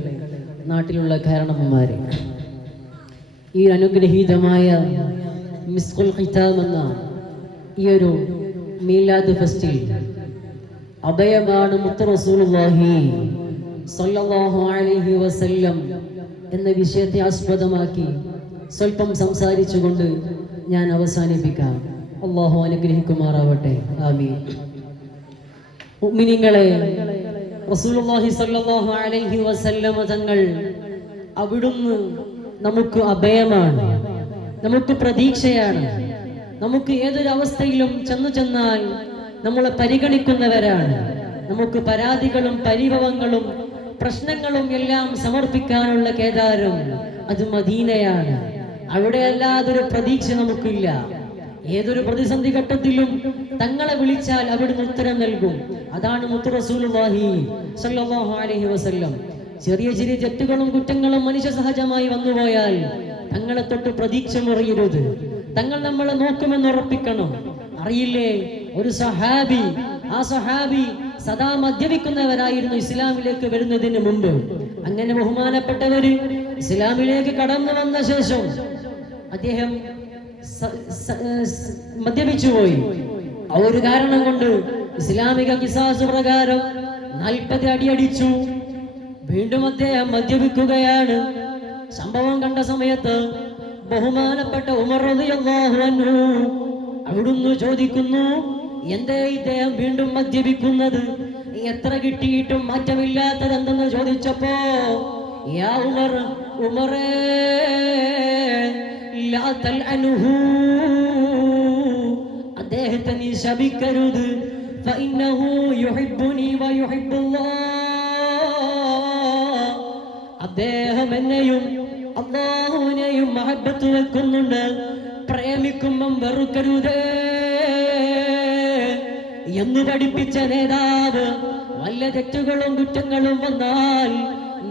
നാട്ടിലുള്ള കാരണവന്മാരെ, ഈ അനുഗ്രഹീതമായ മിസ്കുൽ ഖിതാം എന്ന ഈ ഒരു മീലാദ് ഫെസ്റ്റിൽ അഭയമാണ് മുത്ത് റസൂലുള്ളാഹി സ്വല്ലല്ലാഹു അലൈഹി വസല്ലം എന്ന വിഷയത്തെ ആസ്പദമാക്കി സ്വല്പം സംസാരിച്ചുകൊണ്ട് ഞാൻ അവസാനിപ്പിക്കാം. അല്ലാഹു അനുഗ്രഹിക്കുമാറാവട്ടെ. ആമീൻ. മുഅ്മിനീങ്ങളെ, റസൂലുള്ളാഹി സ്വല്ലല്ലാഹു അലൈഹി വസല്ലം തങ്ങൾ അവിടുന്ന് നമുക്ക് അഭയമാണ്, നമുക്ക് പ്രതീക്ഷയാണ്. നമുക്ക് ഏതൊരു അവസ്ഥയിലും ചെന്നാൽ നമ്മളെ പരിഗണിക്കുന്നവരാണ്. നമുക്ക് പരാതികളും പരിഭവങ്ങളും പ്രശ്നങ്ങളും എല്ലാം സമർപ്പിക്കാനുള്ള കേദാരം അത് മദീനയാണ്. അവിടെ അല്ലാതൊരു പ്രതീക്ഷ നമുക്കില്ല. ഏതൊരു പ്രതിസന്ധി ഘട്ടത്തിലും തങ്ങളെ വിളിച്ചാൽ അവിടുന്ന് ഉത്തരം നൽകും. അതാണ് മുത്ത് റസൂലുള്ളാഹി സ്വല്ലല്ലാഹു അലൈഹി വസല്ലം. ചെറിയ ചെറിയ തെറ്റുകളും കുറ്റങ്ങളും മനുഷ്യ സഹജമായി വന്നുപോയാൽ തങ്ങളെ തൊട്ട് പ്രതീക്ഷ മുറിയരുത്. തങ്ങൾ നമ്മളെ നോക്കുമെന്ന് ഉറപ്പിക്കണം. അറിയില്ലേ, ഒരു സഹാബി, ആ സഹാബി സദാ മദ്യപിക്കുന്നവരായിരുന്നു ഇസ്ലാമിലേക്ക് വരുന്നതിന് മുമ്പ്. അങ്ങനെ ബഹുമാനപ്പെട്ടവര് ഇസ്ലാമിലേക്ക് കടന്നു വന്ന ശേഷം അദ്ദേഹം മദ്യപിച്ചുപോയി. ആ ഒരു കാരണം കൊണ്ട് ഇസ്ലാമിക ഖിസാസ് പ്രകാരം 40 അടി അടിച്ചു. വീണ്ടും അദ്ദേഹം മദ്യപിക്കുകയാണ്. സംഭവം കണ്ട സമയത്ത് ബഹുമാനപ്പെട്ട ഉമർ റളിയല്ലാഹു അൻഹു അവിടുന്ന് ചോദിക്കുന്നു, എന്തേ ഇദ്ദേഹം വീണ്ടും മദ്യപിക്കുന്നത്? എത്ര കിട്ടിയിട്ടും മാറ്റമില്ലാത്തത് എന്തെന്ന് ചോദിച്ചപ്പോ, യാ ഉമർ, ഉമറേ ലാ തൽഅൻഹു, അദ്ദേഹത്തെ നീ ശപിക്കരുത്. ഫഇന്നഹു യുഹിബ്ബുനി വയുഹിബ്ബുല്ലാഹ്, അദ്ദേഹം എന്നെയും അല്ലാഹുവിനെയും മഹബ്ബത്ത് വെക്കുന്നുണ്ട്, പ്രേമിക്കുമ്പം വെറുക്കരുതേ എന്ന് പഠിപ്പിച്ച നേതാവ് വല്ല തെറ്റുകളും കുറ്റങ്ങളും വന്നാൽ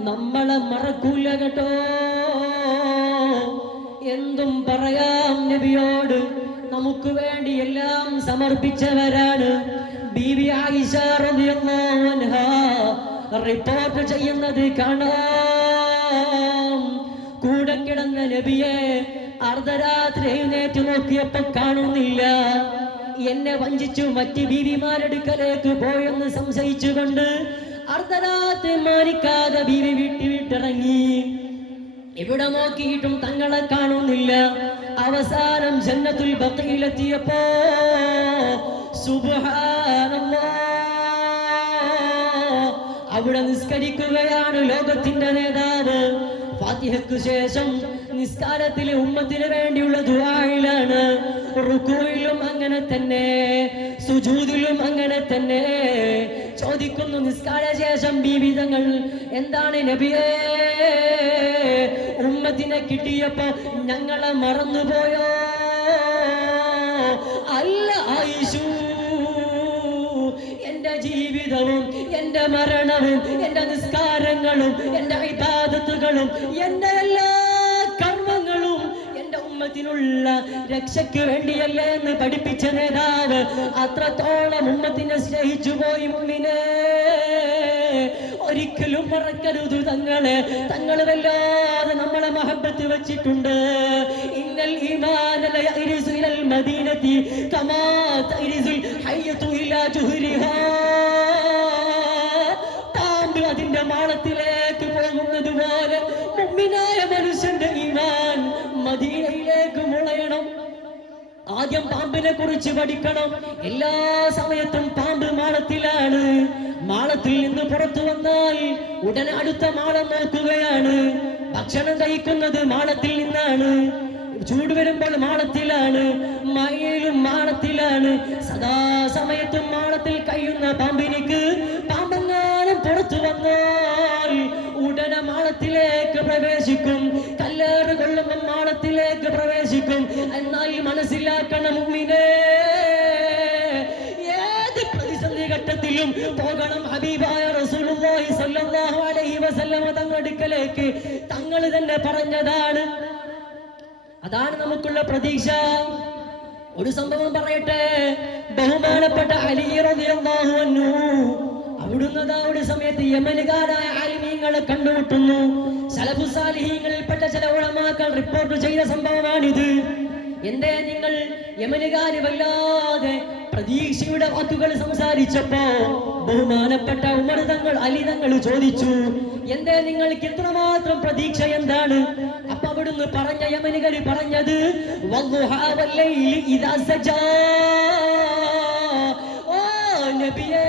നമ്മളെ മറക്കൂല കേട്ടോ. എന്തും പറയാം നബിയോട്, നമുക്ക് വേണ്ടി എല്ലാം സമർപ്പിച്ചവരാണ്. ബീവി ആയിഷ റളിയല്ലാഹു അൻഹാ റിപ്പോർട്ട് ചെയ്യുന്നത് കാണാം. കൂടെ കിടന്ന നബിയെ അർദ്ധരാത്രി എഴുന്നേറ്റ് നോക്കിയപ്പോ കാണുന്നില്ല. എന്നെ വഞ്ചിച്ചു മറ്റ് ബീവിമാരെടുക്കലേക്ക് പോയെന്ന് സംശയിച്ചുകൊണ്ട് അർദ്ധരാത്രി മാനിക്കാതെ ബീവി വിട്ടിറങ്ങി. ഇവിടെ നോക്കിയിട്ടും തങ്ങളെ കാണുന്നില്ല. അവസാനം ജന്നത്തുൽ ബഖീലെത്തിയപ്പോ സുബ്ഹാനല്ലാഹ്, അവിടെ നിസ്കരിക്കുകയാണ് ലോകത്തിന്റെ നേതാവ്. ഫാത്തിഹയ്ക്ക് ശേഷം നിസ്കാരത്തിലെ ഉമ്മത്തിന് വേണ്ടിയുള്ള ദുആയിലാണ്. റുകൂയിലും അങ്ങനെ തന്നെ, സുജൂദിലും അങ്ങനെ തന്നെ. ചോദിക്കുന്നു നിസ്കാര ശേഷം ബീവി തങ്ങൾ, എന്താണ് നബിയേ, ഉമ്മത്തിനെ കിട്ടിയപ്പോ ഞങ്ങളെ മറന്നുപോയോ? അല്ല ആയിഷു, എന്റെ ജീവിതവും എന്റെ മരണവും എന്റെ നിസ്കാരങ്ങളും എന്റെ ഇബാദത്തുകളും എന്റെ എല്ലാ കർമ്മങ്ങളും എന്റെ ഉമ്മത്തിനുള്ള രക്ഷയ്ക്ക് വേണ്ടിയല്ലേ എന്ന് പഠിപ്പിച്ച നേതാവ് അത്രത്തോളം ഉമ്മത്തിനെ സ്നേഹിച്ചു പോയി. മുഅ്മിനേ, ഒരിക്കലും മറക്കരുത് തങ്ങളെ. തങ്ങൾ വല്ലാതെ നമ്മളെ മഹബത്ത് വെച്ചിട്ടുണ്ട്. ഇന്നൽ ഈമാന ലയരിസു ഇലൽ മദീനതി കമാ തരിസുൽ ഹയ്യതു ഇലാ ജുഹരിഹാ, പാമ്പ് അതിന്റെ മാളത്തിലേക്ക് പോകുന്നത് പോലെ മുഅ്മിനായ മനുഷ്യന്റെ ഈമാൻ മദീനയിലേക്ക് മുളയണം. ആദ്യം പാമ്പിനെ കുറിച്ച് പഠിക്കണം. എല്ലാ സമയത്തും പാമ്പ് മാളത്തിലാണ്. മാളത്തിൽ നിന്ന് പുറത്തു വന്നാൽ ഉടനെ അടുത്ത മാളം നോക്കുകയാണ്. ഭക്ഷണം കഴിക്കുന്നത് മാളത്തിൽ നിന്നാണ്. ചൂട് വരുമ്പോൾ മാളത്തിലാണ്, മഴയിലും മാളത്തിലാണ്. സദാസമയത്തും മാളത്തിൽ കഴിയുന്ന പാമ്പിനിക്ക് പാമ്പെങ്ങാനും പുറത്തു വന്നാൽ ഉടനെ മാളത്തിലേക്ക് പ്രവേശിക്കും. കല്ലേറ് കൊള്ളുമ്പോൾ മാളത്തിലേക്ക് പ്രവേശിക്കും. എന്നാൽ മനസ്സിലാക്കണം മുഅ്മിനേ, ഏത് പ്രതിസന്ധി ഘട്ടത്തിലും പോകണം ഹബീബായ റസൂലുള്ളാഹി സ്വല്ലല്ലാഹു അലൈഹി വസല്ലം തങ്ങളുടെ അടുക്കലേക്ക്. തങ്ങൾ തന്നെ പറഞ്ഞതാണ്. അതാണ് നമുക്കുള്ള പ്രതീക്ഷ. ഒരു സംഭവം പറയട്ടെ. ബഹുമാനപ്പെട്ട അലി റളിയല്ലാഹു അൻഹു അവിടുന്ന് ഒരു സമയത്ത് യമനുകാരായ ആലിമീങ്ങളെ കണ്ടുമുട്ടുന്നു. സലഫു സാലിഹീങ്ങളിൽപ്പെട്ട ചില ഉലമാക്കൾ റിപ്പോർട്ട് ചെയ്ത സംഭവമാണിത്. എന്തേ നിങ്ങൾ യമനുകാര് വല്ലാതെ പ്രതീക്ഷയുടെ വാക്കുകൾ സംസാരിച്ചപ്പോ ബഹുമാനപ്പെട്ട ഉമർ തങ്ങൾ അലി തങ്ങൾ ചോദിച്ചു, എന്തേ നിങ്ങൾക്ക് ഇത്രമാത്രം പ്രതീക്ഷ എന്താണ്? അപ്പൊ അവിടുന്ന് പറഞ്ഞ യമനുകാരി പറഞ്ഞത്, വദ്ദുഹാ വല്ലൈലി ഇദാ സജാ, ഓ നബിയേ,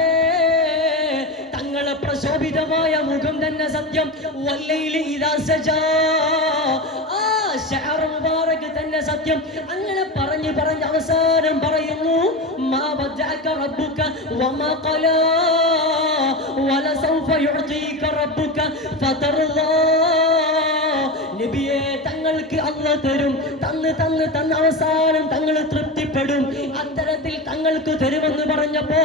തങ്ങളെ പ്രശോഭിതമായ മുഖം തന്നെ സത്യം. വല്ലൈലി ഇദാ സജാ, ശഅർ മുബാറക് തന്നെ സത്യം. അങ്ങനെ പറഞ്ഞു അവസാനം പറയുന്നു, മാ വദ്ദഅക റബ്ബുക വമാ ഖലാ വലസൗഫ യുഅതീക റബ്ബുക ഫതർദാ. നബിയെ, തങ്ങൾക്ക് അല്ലാഹു തരും. തന്ന് അവസാനം തങ്ങൾ തൃപ്തിപ്പെടും. അത്തരത്തിൽ തങ്ങൾക്ക് തരുമെന്ന് പറഞ്ഞപ്പോ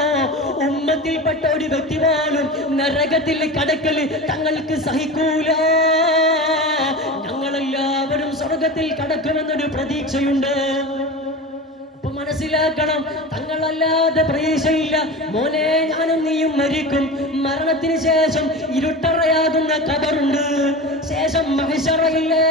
ഉമ്മത്തിൽപ്പെട്ട ഒരു വ്യക്തി പോലും നരകത്തിൽ കടക്കൽ തങ്ങൾക്ക് സഹിക്കൂല. ഞങ്ങളെല്ലാവരും സ്വർഗത്തിൽ കടക്കുമെന്നൊരു പ്രതീക്ഷയുണ്ട്. അപ്പൊ മനസ്സിലാക്കണം, തങ്ങളല്ലാതെ പ്രതീക്ഷയില്ല. മോനെ, ഞാനും നീയും മരിക്കും. മരണത്തിന് ശേഷം ഇരുട്ടറയാകുന്ന ഖബറുണ്ട്. ശേഷം മഹ്ശറയില്ലേ,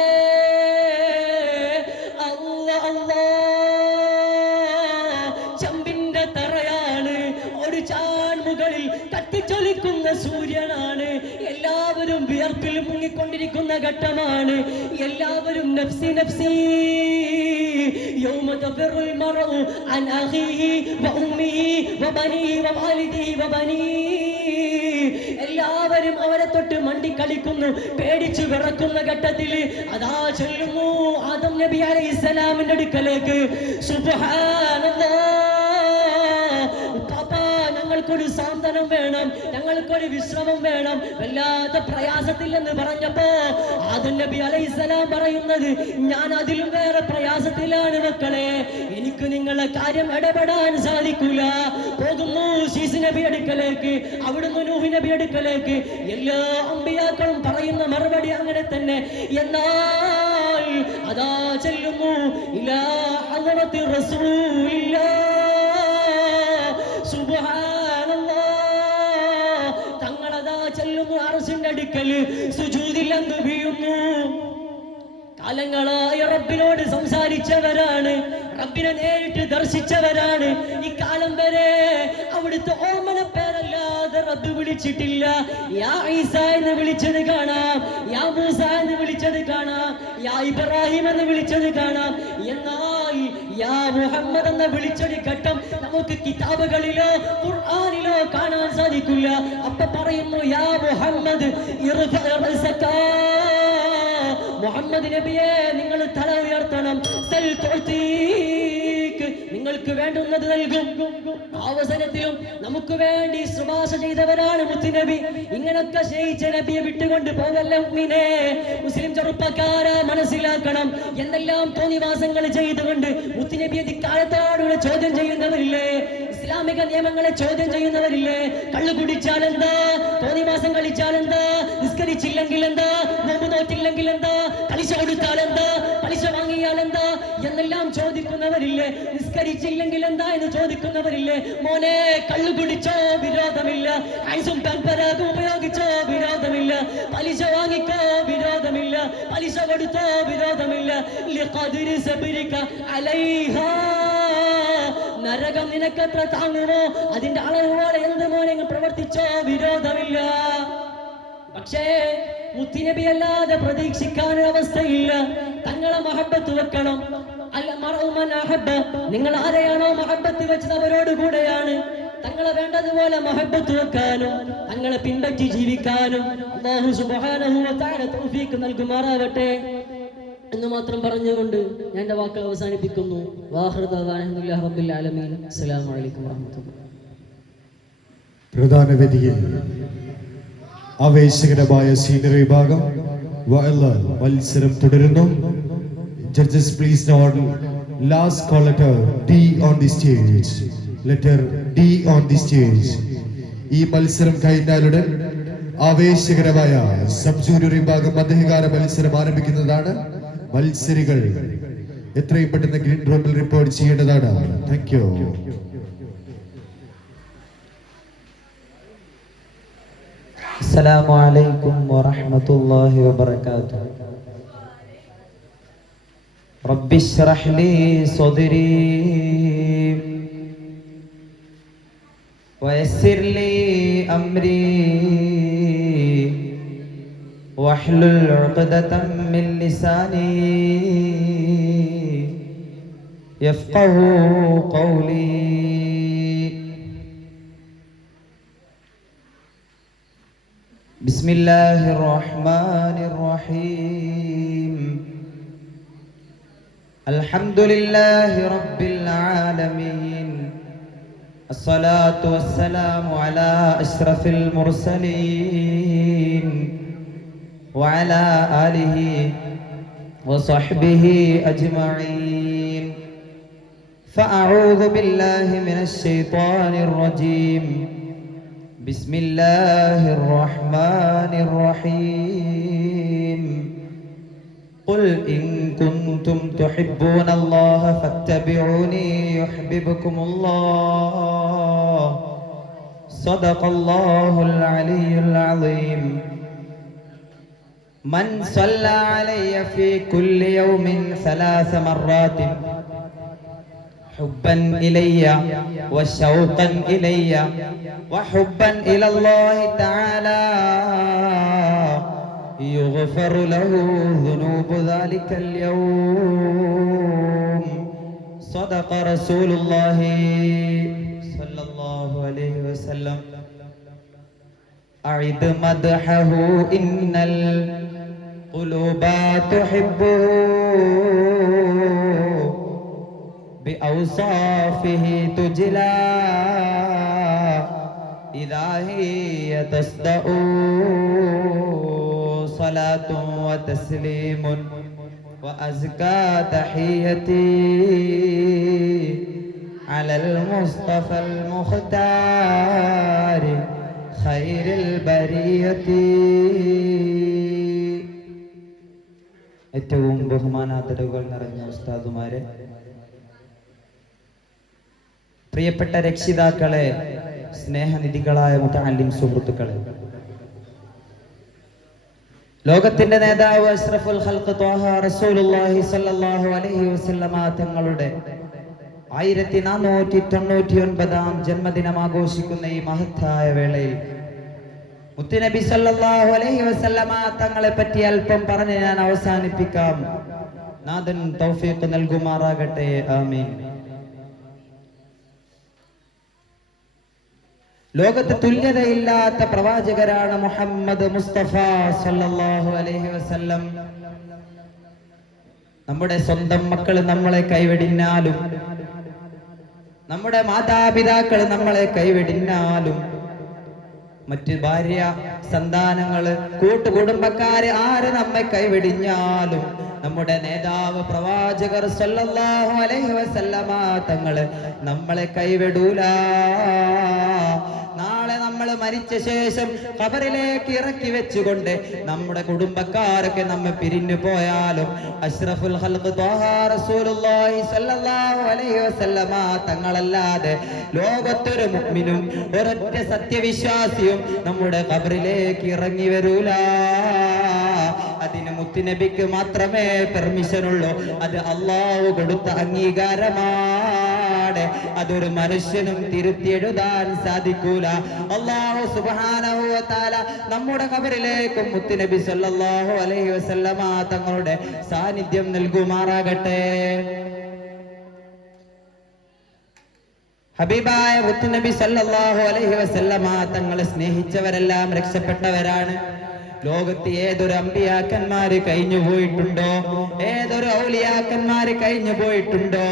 ചെമ്പിന്റെ തറയാണ്. ഒരു ചാൺ മുകളിൽ കത്തിച്ചോ ജ്വലിക്കുന്ന സൂര്യനാണ്. എല്ലാവരും വിയർപ്പിൽ മുങ്ങിക്കൊണ്ടിരിക്കുന്ന ഘട്ടമാണ്. എല്ലാവരും നഫ്സി നഫ്സി യൗമ തഫിറുൽ മർഉ അൻ അഖീഹി വഉമ്മിഹി വബനിഹി വവാലിദിഹി വബനീഹി. എല്ലാവരും അവരെ തൊട്ട് മണ്ടിക്കളിക്കുന്നു, പേടിച്ചു വിറക്കുന്ന ഘട്ടത്തിൽ അതാ ചെല്ലുന്നു ആദം നബി അലൈഹിസ്സലാമിന്റെ അടുക്കലേക്ക്. സുബ്ഹാനല്ലാഹ്, ഞങ്ങൾക്കൊരു സാന്ത്വനം വേണം, ഞങ്ങൾക്കൊരു വിശ്രമം വേണം, വല്ലാത്ത പ്രയാസത്തിൽ എന്ന് പറഞ്ഞപ്പോ ആദം നബി അലൈഹിസ്സലാം പറയുന്നത്, ഞാൻ അതിലും വേറെ പ്രയാസത്തിലാണ് മക്കളെ, എനിക്ക് നിങ്ങളെ കാര്യം ഇടപെടാൻ സാധിക്കൂല. പോകുന്നു ശീസ് നബി അടുക്കലേക്ക്, അവിടുന്ന് നൂഹ് നബി അടുക്കലേക്ക്. എല്ലാ അമ്പിയാക്കളും പറയുന്ന മറുപടി അങ്ങനെ തന്നെ. എന്നാൽ അതാ ചെല്ലുന്നു ഇലാ ഹളറത്തി റസൂലില്ലാഹ്. ചെല്ലുന്നു അർശിന്റെ അടുക്കൽ, സുജൂദിൽ അങ്ങ് വീഴുന്നു. കാലങ്ങളായ റബ്ബിനോട് സംസാരിച്ചവരാണ്, റബ്ബിനെ നേരിട്ട് ദർശിച്ചവരാണ്. ഈ കാലം വരെ അവിടുത്തെ ഓമന പേരല്ലാതെ റബ്ബ് വിളിച്ചിട്ടില്ല. യാ ഈസ എന്ന് വിളിച്ചത് കാണാം, യാ മൂസ എന്ന് വിളിച്ചത് കാണാം, യാ ഇബ്രാഹിം എന്ന് വിളിച്ചത് കാണാം. എന്നാൽ യാ മുഹമ്മദ് എന്ന് വിളിച്ചൊരു ഘട്ടം നമുക്ക് കിതാബുകളിലോ ഖുർആനിലോ കാണാൻ സാധിക്കില്ല. അപ്പൊ പറയുന്നു യാ മുഹമ്മദ് മുഹമ്മദ് നബിയെ നിങ്ങൾ തല ഉയർത്തണം, നിങ്ങൾക്ക് വേണ്ടുന്നത് നൽകും. അവസരത്തിലും നമുക്ക് വേണ്ടി ശുപാർശ ചെയ്തവരാണ് മുത്തുനബി. ഇങ്ങനൊക്കെ സ്നേഹിച്ച നബിയെ വിട്ടുകൊണ്ട് പോകല്ല മുഅ്മിനേ. മുസ്ലിം ചെറുപ്പക്കാര മനസ്സിലാക്കണം, എന്തെല്ലാം തോന്നിവാസങ്ങൾ ചെയ്തുകൊണ്ട് മുത്തുനബിയെ ധിക്കാരത്തോടുകൂടെ ചോദ്യം ചെയ്യുന്നവരില്ലേ, ഇസ്ലാമിക നിയമങ്ങളെ ചോദ്യം ചെയ്യുന്നവരില്ലേ. കള്ളു കുടിച്ചാൽ എന്താ, തോന്നിവാസം കളിച്ചാൽ എന്താ, നിസ്കരിച്ചില്ലെങ്കിൽ എന്താ, നോമ്പ് നോറ്റില്ലെങ്കിൽ എന്താ, പലിശ കൊടുത്താൽ എന്താ, പലിശ വാങ്ങിയാൽ എന്താ എന്നെല്ലാം ചോദിക്കുന്നവരില്ലേ. നിസ്കരിച്ചില്ലെങ്കിൽ എന്താ എന്ന് ചോദിക്കുന്നവരില്ലേ. മോനെ കള്ളു കുടിച്ചോ വിരോധമില്ല, ഐസും പൻപരാഗും ഉപയോഗിച്ചോ വിരോധമില്ല, പലിശ വാങ്ങിക്കോ വിരോധമില്ല, പലിശ കൊടുത്തോ വിരോധമില്ല. ലിഖദ്രി സബ്രിക അലൈഹാ, നരകം നിനക്കത്ര താങ്ങുമോ അതിന്റെ അളവുപോലെ എന്ത് മോനെ പ്രവർത്തിച്ചോ വിരോധമില്ല. പക്ഷേ മുത്തുനബി അല്ലാതെ പ്രതീക്ഷിക്കാൻ അവസ്ഥയില്ല. തങ്ങളെ മഹബത്ത് വെക്കണം. നിങ്ങൾ ആരെയാണോ മഹബത്ത് വെച്ചത് അവരോട് കൂടെയാണ്. തങ്ങളെ വേണ്ടതുപോലെ മഹബത്ത് വെക്കാനും തങ്ങളെ പിൻപറ്റി ജീവിക്കാനും അല്ലാഹു സുബ്ഹാനഹു വ തആല തൗഫീഖ് നൽകുമാറാവട്ടെ എന്ന് മാത്രം പറഞ്ഞുകൊണ്ട് ഞാൻ എൻ്റെ വാക്കുകൾ അവസാനിപ്പിക്കുന്നു. വാഖിറു ദഅ്വാനാ അൽഹംദുലില്ലാഹി റബ്ബിൽ ആലമീൻ. അസ്സലാമു അലൈക്കും വറഹ്മത്തുള്ളാഹി. പ്രധാന വേദിയിൽ ആവേശകരമായ സീനിയർ വിഭാഗം മത്സരം തുടരുന്നു. Judges please note last call letter D on the stage. Letter D on the stage. ഈ മത്സരം കഴിഞ്ഞാലുടൻ ആവേശകരമായ സബ് ജൂനിയർ വിഭാഗം മധ്യകാല മത്സരം ആരംഭിക്കുന്നതാണ്. മത്സരികൾ എത്രയും പെട്ടെന്ന് ഗ്രീൻ റൂമിൽ റിപ്പോർട്ട് ചെയ്യേണ്ടതാണ്. Thank you. അസ്സലാമു അലൈക്കും വറഹ്മത്തുള്ളാഹി വബറകാതുഹു. റബ്ബി ഇശ്റഹ് ലീ സദ്രി വയസ്സിർ ലീ അംരി വഹ്ലുൽ ഉഖ്ദതം മിൻ ലിസാനി യഫ്ഖഹു ഖൗലി. ബിസ്മില്ലാഹിർ റഹ്മാനിർ റഹീം. അൽഹംദുലില്ലാഹി റബ്ബിൽ ആലമീൻ. അസ്സലാത്തു വസ്സലാമു അലാ അഷ്റഫിൽ മുർസലീൻ വഅലാ ആലിഹി വസഹ്ബിഹി അജ്മഈൻ. ഫഅഊദു ബില്ലാഹി മിനശ് ശൈത്വാനിർ റജീം. بسم الله الرحمن الرحيم. قل إن كنتم تحبون الله فاتبعوني يحببكم الله. صدق الله العلي العظيم. من صلى علي في كل يوم 3 مرات حبا إلي وشوقا إلي وحبا إلى الله تعالى يغفر له ذنوب ذلك اليوم. صدق رسول الله صلى الله عليه وسلم. أعد مدحه إن القلوب تحبه بأوصافه تجلى إذا هي تصدأ. صلاة وتسليم وأزكى تحيتي على المصطفى المختار خير البرية. ഏറ്റവും ബഹുമാനാദരവുകൾ നിറഞ്ഞ ഉസ്താദുമാരെ, പ്രിയപ്പെട്ട രക്ഷിതാക്കളെ, സ്നേഹനിധികളായ മുതഅല്ലിം സുഹൃത്തുക്കളെ, ലോകത്തിന്റെ നേതാവ് അഷ്റഫുൽ ഖൽഖ് ത്വാഹ റസൂലുള്ളാഹി സ്വല്ലല്ലാഹു അലൈഹി വസല്ലമ തങ്ങളുടെ 1499 ജന്മദിനം ആഘോഷിക്കുന്ന ഈ മഹത്തായ വേളയിൽ മുത്തുനബി സല്ലല്ലാഹു അലൈഹി വസല്ലമ തങ്ങളെ പറ്റി അല്പം പറഞ്ഞ് ഞാൻ അവസാനിപ്പിക്കാം. നാഥൻ തൗഫീഖ് നൽകുമാറാകട്ടെ. ആമീൻ. ലോകത്ത് തുല്യതയില്ലാത്ത പ്രവാചകരാണ് മുഹമ്മദ് മുസ്തഫ സല്ലല്ലാഹു അലൈഹി വസല്ലം. നമ്മുടെ സ്വന്തം മക്കൾ നമ്മളെ കൈവെടിഞ്ഞാലും, നമ്മുടെ മാതാപിതാക്കൾ നമ്മളെ കൈവെടിഞ്ഞാലും, മറ്റ് ഭാര്യ സന്താനങ്ങള് കൂട്ടുകുടുംബക്കാര് ആര് നമ്മെ കൈവെടിഞ്ഞാലും, നമ്മുടെ നേതാവ് പ്രവാചകർ സല്ലല്ലാഹു അലൈഹി വസല്ലമ തങ്ങള് നമ്മളെ കൈവിടൂല. നാളെ നമ്മൾ മരിച്ച ശേഷം ഖബറിലേക്ക് ഇറക്കി വെച്ചുകൊണ്ട് നമ്മുടെ കുടുംബക്കാരൊക്കെ നമ്മെ പിരിഞ്ഞു പോയാലും അഷ്റഫുൽ ഖൽഖ് ത്വാഹ റസൂലുള്ളാഹി സ്വല്ലല്ലാഹു അലൈഹി വസല്ലമ തങ്ങളല്ലാതെ ലോകത്തൊരു മുഅ്മിനും ഒരൊറ്റ സത്യവിശ്വാസിയും നമ്മുടെ ഖബറിലേക്ക് ഇറങ്ങി വരൂല. അതിന് മുത്തുനബിക്ക് മാത്രമേ പെർമിഷൻ ഉള്ളൂ. അത് അള്ളാഹു കൊടുത്ത അംഗീകാരമാണ്. അതൊരു മനുഷ്യനും തിരുത്തിയെഴുതാൻ സാധിക്കൂല. അള്ളാഹു സുബ്ഹാനഹു വ തആല നമ്മുടെ ഖബറിലേക്ക് മുത്തുനബി സല്ലല്ലാഹു അലൈഹി വസല്ലമ തങ്ങളുടെ സാന്നിധ്യം നൽകുമാറാകട്ടെ. ഹബീബായ മുത്തുനബി സല്ലല്ലാഹു അലൈഹി വസല്ലമ തങ്ങളെ സ്നേഹിച്ചവരെല്ലാം രക്ഷപ്പെട്ടവരാണ്. ലോകത്ത് ഏതൊരു അമ്പിയാക്കന്മാര് കഴിഞ്ഞു പോയിട്ടുണ്ടോ, ഏതൊരു ഔലിയാക്കന്മാര് കഴിഞ്ഞു പോയിട്ടുണ്ടോ,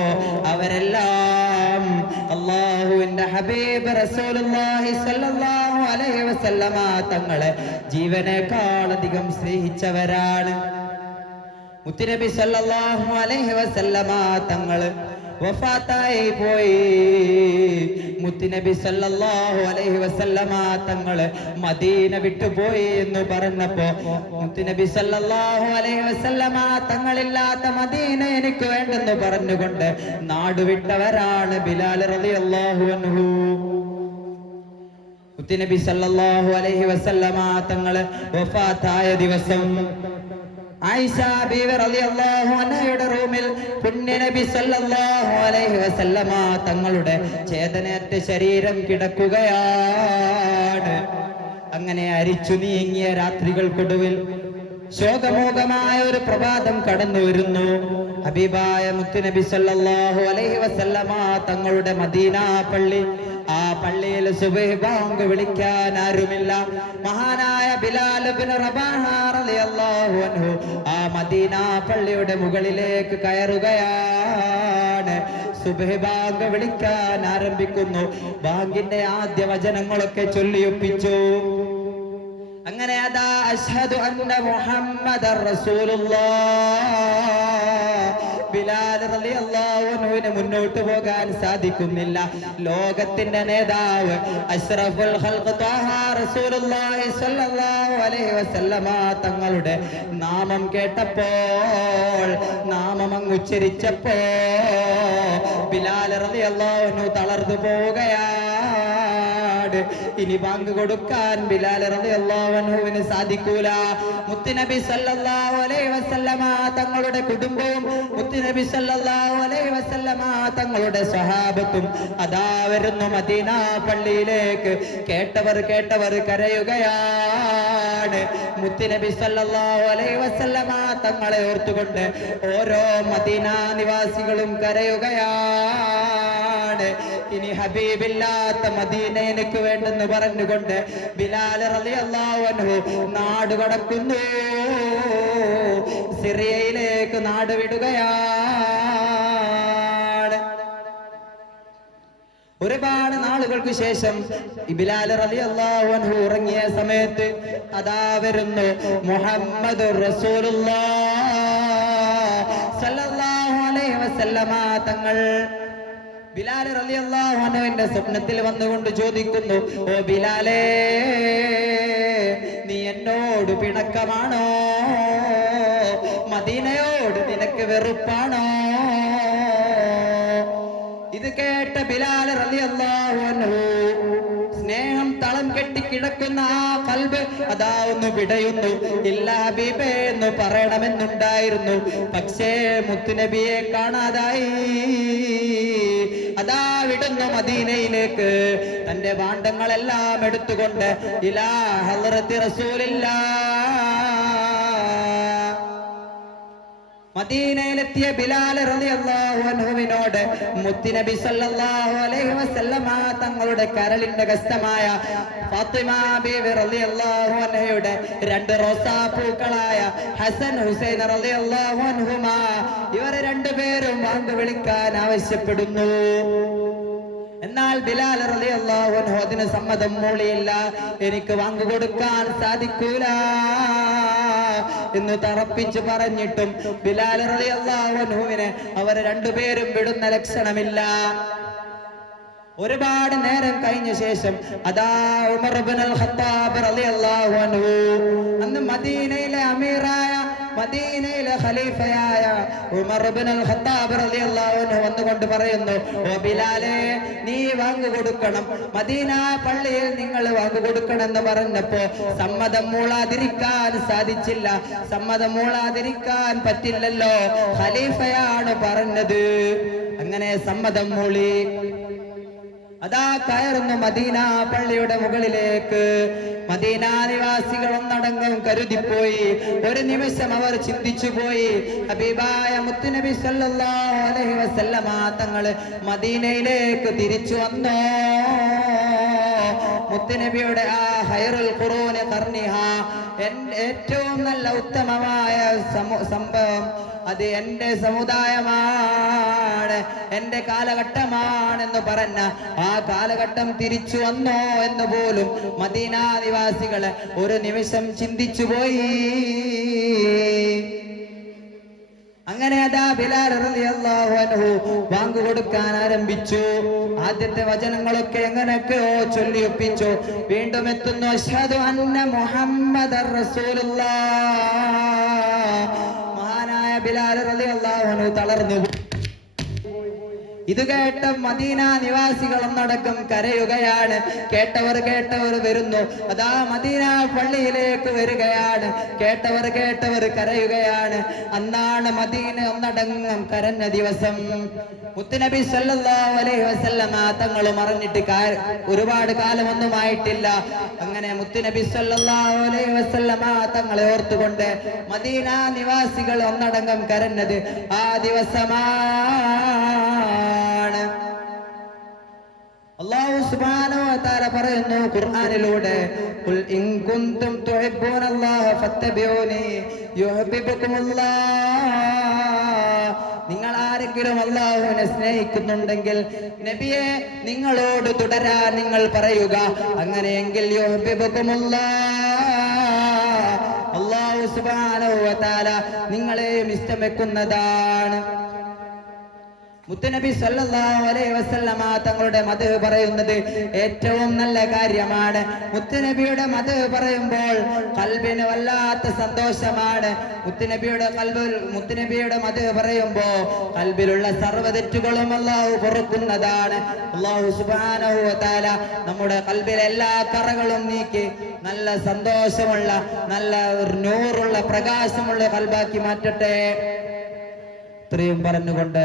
അവരെല്ലാം അല്ലാഹുവിന്റെ ഹബീബ് റസൂലുള്ളാഹി സ്വല്ലല്ലാഹു അലൈഹി വസല്ലമ തങ്ങളെ ജീവനേക്കാൾ അധികം സ്നേഹിച്ചവരാണ്. മുത്തുനബി സല്ലല്ലാഹു അലൈഹി വസല്ലമ തങ്ങള് വഫാത്തായി പോയി. മുത്തുനബി സല്ലല്ലാഹു അലൈഹി വസല്ലമ തങ്ങള് മദീന വിട്ടുപോയി എന്ന് പറഞ്ഞപ്പോ മുത്തുനബി സല്ലല്ലാഹു അലൈഹി വസല്ലമ തങ്ങളില്ലാത്ത മദീന എനിക്ക് വേണ്ടെന്ന് പറഞ്ഞുകൊണ്ട് നാടുവിട്ടവരാണ് ബിലാൽ റളിയല്ലാഹു അൻഹു. മുത്തുനബി സല്ലല്ലാഹു അലൈഹി വസല്ലമ തങ്ങള് വഫാത്തായ ദിവസം ആയിഷ ബീവി റളിയല്ലാഹു അൻഹയുടെ റൂമിൽ പുണ്യനബി സല്ലല്ലാഹു അലൈഹി വസല്ലമ തങ്ങളുടെ ചേതനയറ്റ ശരീരം കിടക്കുകയാണ്. അങ്ങനെ അരിച്ചു നീങ്ങിയ രാത്രികൾക്കൊടുവിൽ ശോകമോഹമായ ഒരു പ്രഭാതം കടന്നു വരുന്നു. ഹബീബായ മുത്തുനബി സല്ലല്ലാഹു അലൈഹി വസല്ലമ തങ്ങളുടെ മദീന പള്ളി, ആ പള്ളിയിൽ സുബ്ഹ് ബാങ്ക് വിളിക്കാൻ ആരുമില്ല. മഹാനായ ബിലാൽ ഇബ്നു റബാഹ റളിയല്ലാഹു അൻഹു ആ മദീന പള്ളിയുടെ മുകളിലേക്ക് കയറുകയാണ്. സുബ്ഹ് ബാങ്ക് വിളിക്കാൻ ആരംഭിക്കുന്നു. ബാങ്കിന്റെ ആദ്യ വചനങ്ങളൊക്കെ ചൊല്ലിയൊപ്പിച്ചു. അങ്ങനെ അതാ അശ്ഹദു അന്ന മുഹമ്മദർ റസൂലുള്ളാഹ്. ബിലാൽ റളിയല്ലാഹു അൻഹുവിന് മുന്നോട്ട് പോകാൻ സാധിക്കുന്നില്ല. ലോകത്തിന്റെ നേതാവ് അഷ്റഫുൽ ഖൽഖ് ത്വാഹ റസൂലുള്ളാഹി സ്വല്ലല്ലാഹു അലൈഹി വസല്ലമ തങ്ങളുടെ നാമം കേട്ടപ്പോൾ, നാമം അങ്ങ് ഉച്ചരിച്ചപ്പോൾ ബിലാൽ റളിയല്ലാഹു അൻഹു തളർന്നു പോവുകയാണ്. ഭാഗത്ത് ഇനി ബാങ്ക് കൊടുക്കാൻ ബിലാൽ റളിയല്ലാഹു അൻഹുവിന് സാധിക്കൂല. മുത്തുനബി സല്ലല്ലാഹു അലൈഹി വസല്ലമ തങ്ങളുടെ കുടുംബവും മുത്തുനബി സല്ലല്ലാഹു അലൈഹി വസല്ലമ തങ്ങളുടെ സ്വഹാബത്തും അതാ വരുന്നു മദീന പള്ളിയിലേക്ക്. കേട്ടവർ കരയുകയാണ്. മുത്തുനബി സല്ലല്ലാഹു അലൈഹി വസല്ലമ തങ്ങളെ ഓർത്തുകൊണ്ട് ഓരോ മദീന നിവാസികളും കരയുകയാണ്. ഇനി ഹബീബില്ലാത്ത മദീന എനിക്ക് വേണ്ടെന്ന് പറഞ്ഞുകൊണ്ട് ബിലാൽ റളിയല്ലാഹു അൻഹു നാട് കടക്കുന്നു. സിറിയയിലേക്ക് നാട് വിടുകയാണ്. ഒരുപാട് നാളുകൾക്ക് ശേഷം ബിലാൽ റളിയല്ലാഹു അൻഹു ഉറങ്ങിയ സമയത്ത് അതാ വരുന്നു മുഹമ്മദുർ റസൂലുള്ളാഹ് സല്ലല്ലാഹു അലൈഹി വസല്ലമ തങ്ങൾ. ബിലാൽ റളിയല്ലാഹു അൻഹുവിന്റെ സ്വപ്നത്തിൽ വന്നുകൊണ്ട് ചോദിക്കുന്നു, ഓ ബിലാലേ, നീ എന്നോട് പിണക്കമാണോ? മദീനയോട് നിനക്ക് വെറുപ്പാണോ? ഇത് കേട്ട ബിലാൽ റളിയല്ലാഹു അൻഹു സ്നേഹം തളം കെട്ടി കിടക്കുന്ന ആ കൽബ് അതാ ഒന്ന് പിടയുന്നു. ഇല്ല ഹബീബേ എന്ന് പറയണമെന്നുണ്ടായിരുന്നു. പക്ഷേ മുത്തുനബിയെ കാണാതായി. അതാ വിടുന്നു മദീനയിലേക്ക്. തന്റെ ഭാണ്ഡങ്ങളെല്ലാം എടുത്തുകൊണ്ട് ഇലാ ഹളറത്തി റസൂലില്ലാഹ്. മദീനയിലെത്തിയ ബിലാൽ റളിയല്ലാഹു അൻഹുവിനോട് മുത്തുനബി സല്ലല്ലാഹു അലൈഹി വസല്ലമ തങ്ങളുടെ കരളിന്റെ കസ്തമായ ഫാത്തിമ ബീവി റളിയല്ലാഹു അൻഹയുടെ 2 റോസാപ്പൂക്കളായ ഹസൻ ഹുസൈൻ റളിയല്ലാഹു അൻഹുമാ ഇവരെ രണ്ടുപേരും വാങ്ങി വിളിക്കാൻ ആവശ്യപ്പെടുന്നു. എന്നാൽ ബിലാൽ റളിയല്ലാഹു അൻഹു അതിന് സമ്മതം മൂളിയില്ല. എനിക്ക് വാങ്ങു കൊടുക്കാൻ സാധിക്കൂല എന്ന് തറപ്പിച്ച് പറഞ്ഞിട്ടും ബിലാൽ റളിയല്ലാഹു അൻഹുവിനെ അവർ രണ്ടുപേരും വിടുന്ന ലക്ഷണമില്ല. ഒരുപാട് നേരം കഴിഞ്ഞ ശേഷം അതാ ഉമർ ഇബ്നുൽ ഖത്താബ് റളിയല്ലാഹു അൻഹു, അന്ന് മദീനയിലെ അമീറായ മദീനയിലെ ഖലീഫയായ ഉമർ ഇബ്നുൽ ഖത്താബ് റളിയല്ലാഹു അൻഹു വന്നുകൊണ്ട് പറയുന്നു, ഓ ബിലാലേ, നീ വാങ്ങു കൊടുക്കണം, മദീന പള്ളിയിൽ നിങ്ങൾ വാങ്ങു കൊടുക്കണം എന്ന് പറഞ്ഞപ്പോ സമ്മതം മൂളാതിരിക്കാൻ സാധിച്ചില്ല. സമ്മതം മൂളാതിരിക്കാൻ പറ്റില്ലല്ലോ, ഖലീഫയാണ് പറഞ്ഞത്. അങ്ങനെ സമ്മതം മൂളി. അതാ കയറുന്നു മദീന പള്ളിയുടെ മുകളിലേക്ക്. മദീന നിവാസികൾ ഒന്നടങ്കം കരുതിപ്പോയി. ഒരു നിമിഷം അവർ ചിന്തിച്ചു പോയി, ഹബീബായ മുത്തുനബി സല്ലല്ലാഹു അലൈഹി വസല്ലമ തങ്ങള് മദീനയിലേക്ക് തിരിച്ചു വന്നോ? മുത്തുനബിയുടെ ആ ഹൈറുൽ ഖുറൂനി ഖർനിഹ, ഏറ്റവും നല്ല ഉത്തമമായ സംഭവം അത് എന്റെ സമുദായമാണ്, എന്റെ കാലഘട്ടമാണെന്ന് പറഞ്ഞ ആ കാലഘട്ടം തിരിച്ചു വന്നോ എന്ന് പോലും മദീന നിവാസികള് ഒരു നിമിഷം ചിന്തിച്ചു പോയി. അങ്ങനെ അതാ ബിലാൽ റളിയല്ലാഹു അൻഹു വാങ്ങു കൊടുക്കാൻ ആരംഭിച്ചു. ആദ്യത്തെ വചനങ്ങളൊക്കെ എങ്ങനെയൊക്കെയോ ചൊല്ലിയൊപ്പിച്ചു. വീണ്ടും എത്തുന്നു, അശ്ഹദു അന്ന മുഹമ്മദർ റസൂലുള്ളാഹ്. മഹാനായ ബിലാൽ റളിയല്ലാഹു അൻഹു തളർന്നു. ഇത് കേട്ട മദീന നിവാസികൾ ഒന്നടക്കം കരയുകയാണ്. കേട്ടവർ വരുന്നു. അതാ മദീന പള്ളിയിലേക്ക് വരികയാണ്. കേട്ടവർ കരയുകയാണ്. അന്നാണ് മദീന ഒന്നടങ്കം കരഞ്ഞ ദിവസം. മുത്തുനബി സല്ലല്ലാഹു അലൈഹി വസല്ലമ തങ്ങൾ മറഞ്ഞിട്ട് ഒരുപാട് കാലമൊന്നുമായിട്ടില്ല. അങ്ങനെ മുത്തുനബി സല്ലല്ലാഹു അലൈഹി വസല്ലമ തങ്ങളെ ഓർത്തുകൊണ്ട് മദീന നിവാസികൾ ഒന്നടങ്കം കരഞ്ഞത് ആ ദിവസമാണ്. അല്ലാഹു സുബ്ഹാനഹു വ തആല പറയുന്നു ഖുർആനിലൂടെ, ഖുൽ ഇൻ കുൻതും തുഹിബ്ബൂനല്ലാഹ ഫത്തബിഊനി യുഹിബ്ബുകുമുല്ലാഹ്. നിങ്ങൾ ആരെങ്കിലും അല്ലാഹുവിനെ സ്നേഹിക്കുന്നുണ്ടെങ്കിൽ നബിയെ നിങ്ങളോട് തുടരാൻ നിങ്ങൾ പറയുക. അങ്ങനെയെങ്കിൽ യുഹിബ്ബുകുമുല്ലാഹ്, അല്ലാഹു സുബ്ഹാനഹു വ തആല നിങ്ങളെയും ഇഷ്ടം വെക്കുന്നതാണ്. മുത്തുനബി സല്ലല്ലാഹു അലൈഹി വസല്ലമ തങ്ങളുടെ മദ്ഹ് പറയുന്നത് ഏറ്റവും നല്ല കാര്യമാണ്. മുത്തുനബിയുടെ മദ്ഹ് പറയുമ്പോൾ ഖൽബിന് വല്ലാത്ത സന്തോഷമാണ്. മുത്തുനബിയുടെ മദ്ഹ് പറയുമ്പോൾ ഖൽബിലുള്ള സർവ്വ തെറ്റുകളും അല്ലാഹു പൊറുക്കുന്നതാണ്. അല്ലാഹു സുബ്ഹാനഹു വ തആല നമ്മുടെ ഖൽബിലെ എല്ലാ കറകളും നീക്കി നല്ല സന്തോഷമുള്ള, നല്ല നൂറുള്ള, പ്രകാശമുള്ള ഖൽബാക്കി മാറ്റട്ടെ. ഇത്രയും പറഞ്ഞുകൊണ്ട്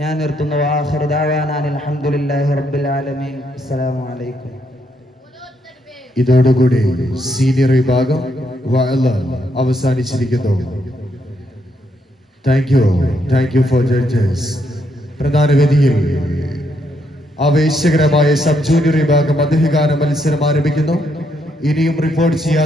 ഞാൻ നിർത്തുന്നു. ആഖിറു ദഅവാനാ അൽഹംദുലില്ലാഹി റബ്ബിൽ ആലമീൻ. അസ്സലാമു അലൈക്കും. ഇതോടുകൂടി സീനിയർ വിഭാഗം വഅള് അവസാനിച്ചിരിക്കുന്നു. Thank you for judges. പ്രധാന വേദിയിൽ ആവേശകരമായ സബ് ജൂനിയർ വിഭാഗം മദ്ഹ് ഗാന മത്സരം ആരംഭിക്കുന്നു. ഇനിയും റിപ്പോർട്ട് ചെയ്യാത്ത